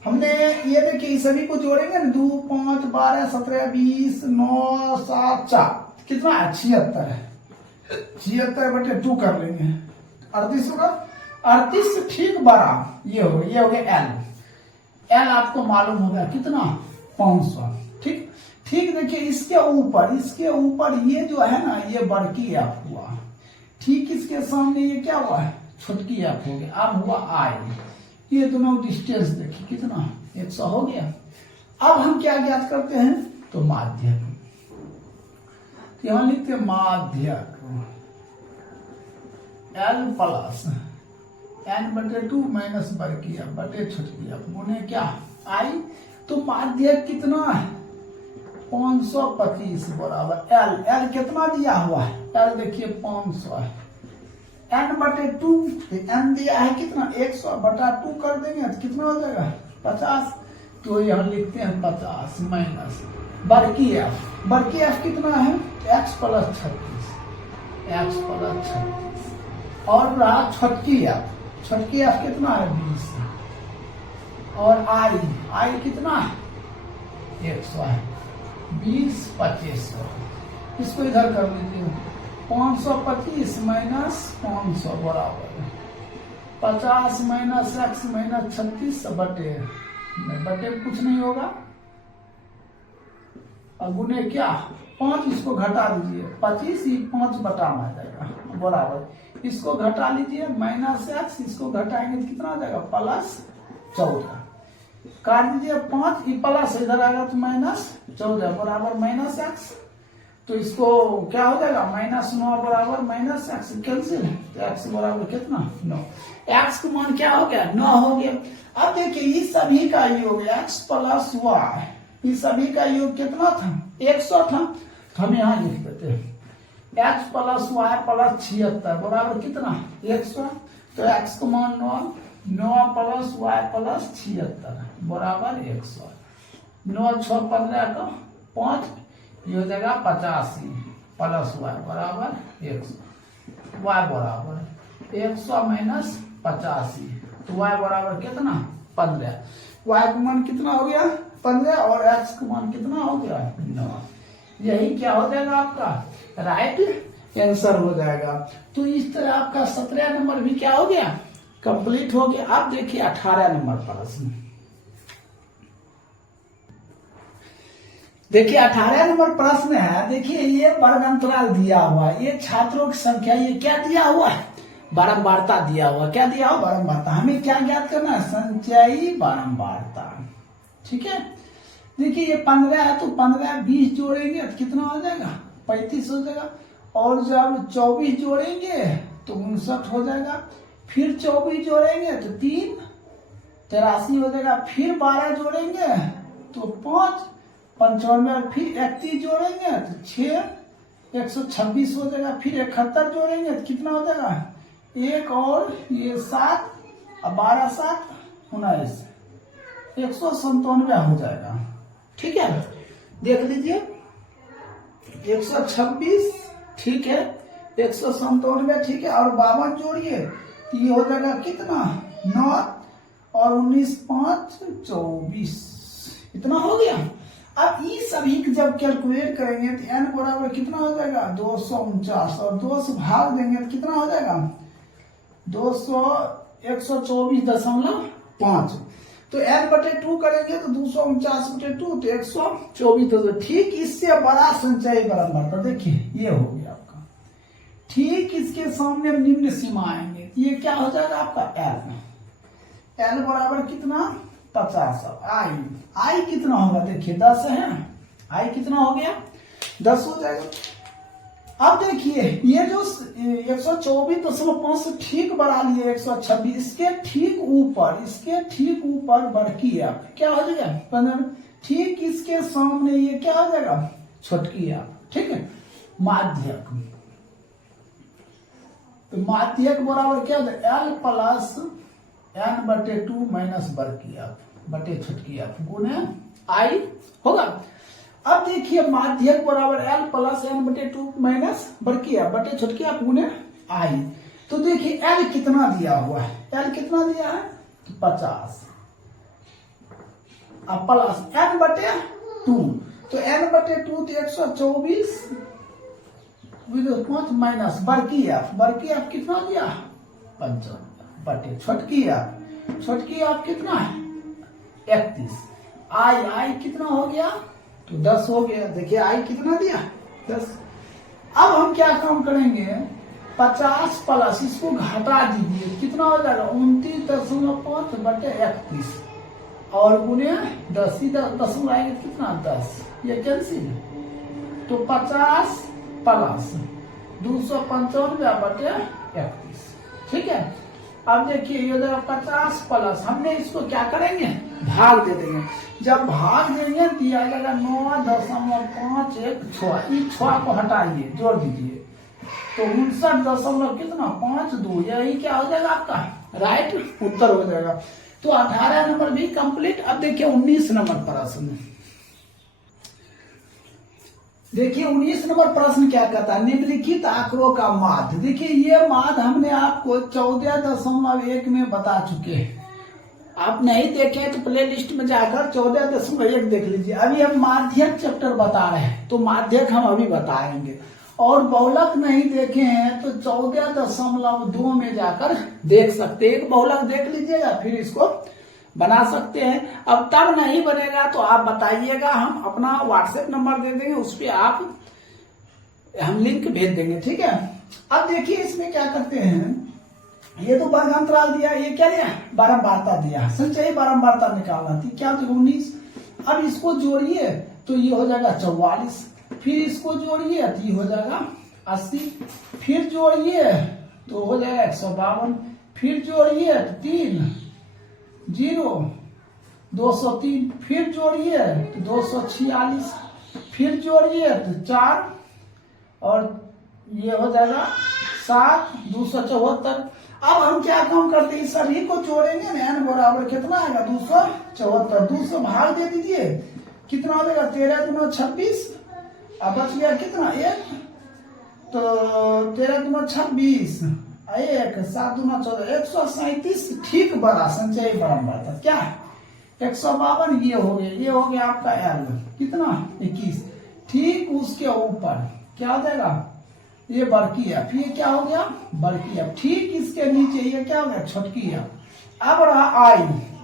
हमने ये देखिए सभी को जोड़ेंगे ना 2 5 12 17 20 9 7 4 कितना है 76 है। 76/2 कर लेंगे 38 होगा। 38 से ठीक बड़ा ये हो गया L। L आपको मालूम होगा कितना 500। ठीक ठीक देखिए इसके ऊपर ये जो है ना ये बड़की एफ हुआ, ठीक इसके सामने ये क्या हुआ है छोटकी एफ हो गया। अब हुआ I, ये दोनों डिस्टेंस देखिए कितना 100 हो गया। अब हम क्या ज्ञात करते हैं तो माध्यक, तो यहां लिखते हैं माध्यक L प्लस n/2 माइनस बड़की एफ बटे छोटकी एफ गुने क्या I। तो माध्यक कितना है 525 बराबर L कितना दिया हुआ है L देखिए 500 है, n/2 n दिया है कितना 100/2 कर देंगे तो कितना हो जाएगा 50। तो यहाँ लिखते हैं 50 माइनस बड़की एफ कितना है x + 36 और रहा छोटकी एफ कितना है 20 और I कितना है 100 है 20 2500। इसको इधर कर लीजिए 525 माइनस 500 बराबर 50 माइनस x माइनस 36 बटे में कुछ नहीं होगा और गुने क्या 5 इसको घटा दीजिए 25 ही 5 बटा में आ जाएगा बराबर इसको घटा लीजिए माइनस x इसको घटाएंगे तो कितना आ जाएगा +14 काट दीजिए 5 प्लस इधर आएगा तो -14 बराबर -x। तो इसको क्या हो जाएगा -9 बराबर -x कैंसिल, तो x बराबर कितना 9। x का मान क्या हो गया 9 हो गया। अब देखिए इस सभी का योग x + y, इस सभी का योग कितना था 100 था, तो हम यहाँ लिख देते हैं x + y + 76 बराबर कितना 100। तो x का मान 9 + y + 76 बराबर 100। 9 6 15 का 5 ये हो जाएगा 85 + y बराबर 100। y बराबर 100 माइनस 85 तो y बराबर कितना 15। y का मान कितना हो गया 15 और x का मान कितना हो गया 9। यही क्या हो जाएगा आपका राइट आंसर हो जाएगा। तो इस तरह आपका 17 नंबर भी क्या हो गया कंप्लीट हो गया। अब देखिए 18 नंबर प्रश्न, देखिए 18 नंबर प्रश्न है। देखिए ये वर्ग अंतराल दिया हुआ है, ये छात्रों की संख्या, ये क्या दिया हुआ है बारंबारता दिया हुआ, क्या दिया हुआ बारंबारता। हमें क्या ज्ञात करना है संचयी बारंबारता। ठीक है देखिए ये 15 है तो 15 20 जोड़ेंगे तो कितना हो जाएगा 35 हो जाएगा, और जब 24 जोड़ेंगे तो 59 हो जाएगा, फिर 24 जोड़ेंगे तो 3 83 हो जाएगा, फिर 12 जोड़ेंगे तो 5 95, फिर 31 जोड़ेंगे तो 6 126 हो जाएगा, फिर 71 जोड़ेंगे तो कितना हो जाएगा 1 और ये 7 और 12 7 19 197 हो जाएगा। ठीक है देख लीजिए 126 ठीक है 197 ठीक है, और 52 जोड़िए तो ये हो जाएगा कितना 9 और 19 5 24 इतना हो गया। अब ये सभी जब कैलकुलेट करेंगे तो n बराबर कितना हो जाएगा 249 और 2 से भाग देंगे तो कितना हो जाएगा 124.5। तो n/2 करेंगे तो 249/2 तो 124। ठीक इससे बड़ा संचयी बारंबारता देखिए ये हो गया आपका। ठीक इसके सामने निम्न सीमा आएंगे ये क्या हो जाएगा आपका l बराबर कितना 50। I कितना होगा देखिए 10 है, I कितना हो गया 10 हो जाएगा। अब देखिए ये जो 124.5 से ठीक बढ़ा लिए 126, इसके ठीक ऊपर बड़की आप क्या हो जाएगा 15, ठीक इसके सामने ये क्या हो जाएगा छोटकी आप, ठीक है। माध्यक, तो माध्यक बराबर क्या होता है L प्लस n/2 माइनस बड़की आप बटे छोटकी आप गुने I होगा। अब देखिए माध्यक बराबर L प्लस n/2 माइनस बड़की आप बटे छोटकी आप गुने I। तो देखिए L कितना दिया हुआ है, L कितना दिया है 50 अब प्लस n/2, तो n/2 तो 124 5 माइनस बड़की आप कितना दिया 55 बटे छोटकी आप कितना है 31, आई कितना हो गया तो 10 हो गया। देखिए आई कितना दिया 10। अब हम क्या काम करेंगे 50 प्लस इसको घटा दीजिए कितना हो जाएगा 29.5 बटे 31 और गुने 10 ही 10 आएगा कितना 10, ये कैंसिल, तो 50 प्लस 295 बटे 31, ठीक है। अब देखिए ये 50 प्लस हमने इसको क्या करेंगे भाग दे देंगे, जब भाग देंगे दिया जाएगा 9.516, इस 6 को हटाइए जोड़ दीजिए तो 59 कितना 52, यही क्या हो जाएगा आपका राइट उत्तर हो जाएगा। तो 18 नंबर भी कंप्लीट। अब देखिए 19 नंबर प्रश्न, देखिए 19 नंबर प्रश्न क्या कहता है निम्नलिखित आंकड़ों का माध्य। देखिए ये माध्य हमने आपको 14.1 में बता चुके हैं, आप नहीं देखे तो प्ले लिस्ट में जाकर 14.1 देख लीजिए। अभी हम माध्यक चैप्टर बता रहे हैं तो माध्यक हम अभी बताएंगे, और बहुलक नहीं देखे हैं तो 14.2 में जाकर देख सकते हैं। एक बहुलक देख लीजिएगा फिर इसको बना सकते हैं। अब तब नहीं बनेगा तो आप बताइएगा, हम अपना व्हाट्सएप नंबर दे देंगे, उस पर आप हम लिंक भेज देंगे, ठीक है। अब देखिए इसमें क्या करते हैं, ये तो वर्गांतराल दिया, ये क्या दिया बारंबारता दिया, संचयी बारंबारता निकालना थी क्या तो 19। अब इसको जोड़िए तो ये हो जाएगा 44, फिर इसको जोड़िए तो ये हो जाएगा 80, फिर जोड़िए तो हो जाएगा 152, फिर जोड़िए तो 3 0 203, फिर जोड़िए तो 246, फिर जोड़िए तो 4 और ये हो जाएगा 7 274। अब हम क्या काम करते हैं सभी को जोड़ेंगे ना, n बराबर कितना आएगा 274, 200 भाग दे दीजिए कितना हो जाएगा 13 दूना 26, अब बच गया कितना 1, तो 13 दूना 26 1 7 दूना 14 137 ठीक बड़ा संचयी बारंबारता क्या है 152, ये हो गया आपका L कितना 21, ठीक उसके ऊपर क्या हो जाएगा ये बड़की एफ, ये क्या हो गया बड़की एफ, ठीक इसके नीचे ये क्या हो गया छोटकी एफ। अब रहा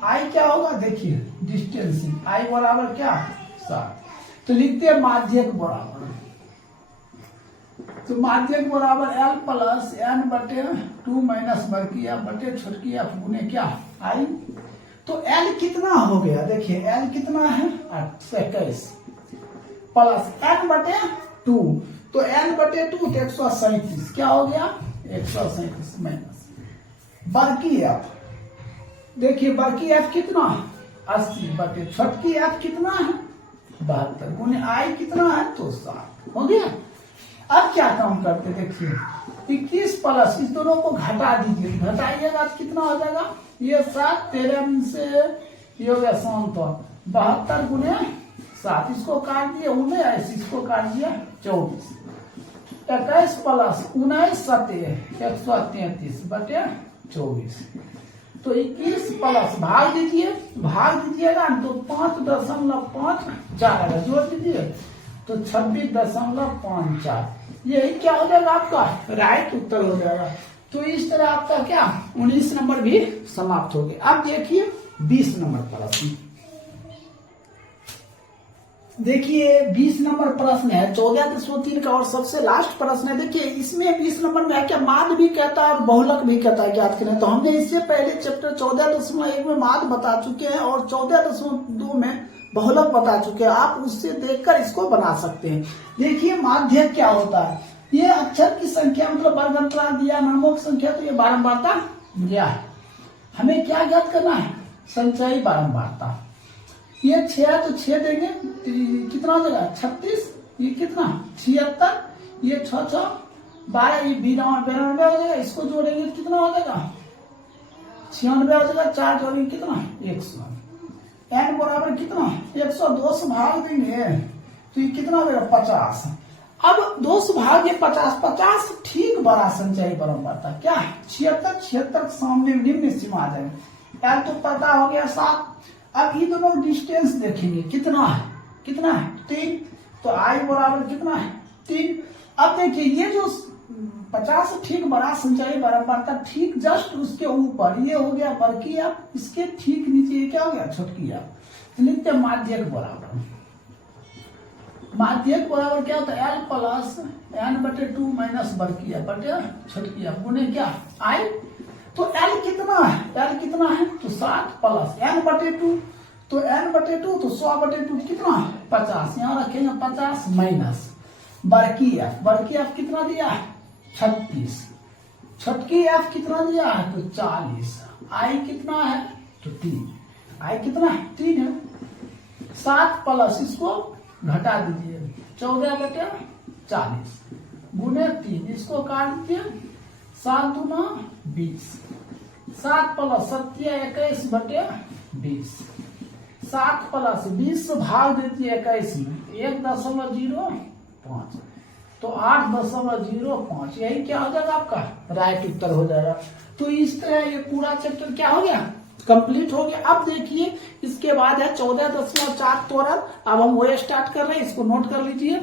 आई क्या होगा देखिए डिस्टेंसिंग, आई बराबर क्या 7, तो लिखते हैं माध्यक बराबर, तो माध्यक बराबर L प्लस n/2 माइनस बड़की एफ बटे छोटकी एफ गुने क्या आई। तो L कितना हो गया देखिए L कितना है 21 प्लस n/2, तो n/2 तो 137 क्या हो गया 137 माइनस बड़की एफ, देखिए बड़की एफ कितना 80 बटे छोटकी एफ कितना है 72 गुने आई कितना है तो 7 हो गया। अब क्या काम करते देखिए 21 प्लस इस दोनों को घटा दीजिए, घटाइएगा कितना हो जाएगा ये 7 13 से ये हो गया 72 गुने 7, इसको काट दिए 19, इसको काट दिया 24, 21 प्लस 19 7 133 बटे 24, तो 21 प्लस भाग दीजिएगा तो 5.54 आएगा, जोड़ दीजिए तो 26.54, यही क्या हो जाएगा आपका राइट उत्तर हो जाएगा। तो इस तरह आपका क्या 19 नंबर भी समाप्त हो गया। अब देखिए 20 नंबर प्रश्न, देखिए 20 नंबर प्रश्न है 14.3 का और सबसे लास्ट प्रश्न है। देखिए इसमें 20 नंबर में है क्या माध्य भी कहता है और बहुलक भी कहता है ज्ञात करें। तो हमने इससे पहले चैप्टर 14.1 में माध्य बता चुके हैं और 14.2 में बहुलक बता चुके हैं, आप उससे देखकर इसको बना सकते हैं। देखिए माध्य क्या होता है, ये अक्षर की संख्या मतलब वर्ग अंतराल दिया, नामों की संख्या, तो ये बारंबारता दिया है। हमें क्या ज्ञात करना है? संचयी बारंबारता। ये 6 है तो 6 देंगे, कितना हो जाएगा? 36, ये कितना? 76, ये 6 6 12, ये 92 हो जाएगा। इसको जोड़ेंगे तो कितना हो जाएगा? 96 हो जाएगा। 4 जोड़ेंगे कितना? 100। n बराबर कितना? 102 से भाग देंगे तो ये कितना हो जाएगा? 50। अब 2 से भागे 50, 50 ठीक बड़ा संचयी बारंबारता क्या है? 76, 76 सामने निम्न सीमा आ जाएगी। यार तो पता हो गया 7। अब ये दोनों डिस्टेंस देखेंगे कितना है? कितना है? 3। तो आई बराबर कितना है? 3। अब देखिए ये जो 50 ठीक बड़ा संचयी बारंबारता, ठीक जस्ट उसके ऊपर ये हो गया बड़की आप, इसके ठीक नीचे ये क्या हो गया? छोटकी आप। तो लिखते हैं माध्यक बराबर। माध्यक बराबर क्या होता है? L प्लस n/2 माइनस बड़की है बटे छोटकी है गुने क्या? आई। तो L कितना है? L कितना है? तो 60 प्लस n/2, तो n/2 तो 100/2 कितना? 50। यहाँ रखेंगे 50 माइनस बड़की f। बड़की f कितना दिया है? 36। छोटकी f कितना दिया है? तो 40। आई कितना है? तो 3। आई कितना है? 3 है। 7 प्लस इसको घटा दीजिए 14/40 गुने 3, इसको काट दीजिए 7 दूना 20। 7 प्लस 7 21/20। 7 प्लस 20 भाग दीजिए 21 में 1.05, तो 8.05। यही क्या हो जाएगा? आपका राइट उत्तर हो जाएगा। तो इस तरह ये पूरा चैप्टर क्या हो गया? कंप्लीट हो गया। अब देखिए इसके बाद है 14.4 त्वरण। अब हम वो स्टार्ट कर रहे हैं, इसको नोट कर लीजिए।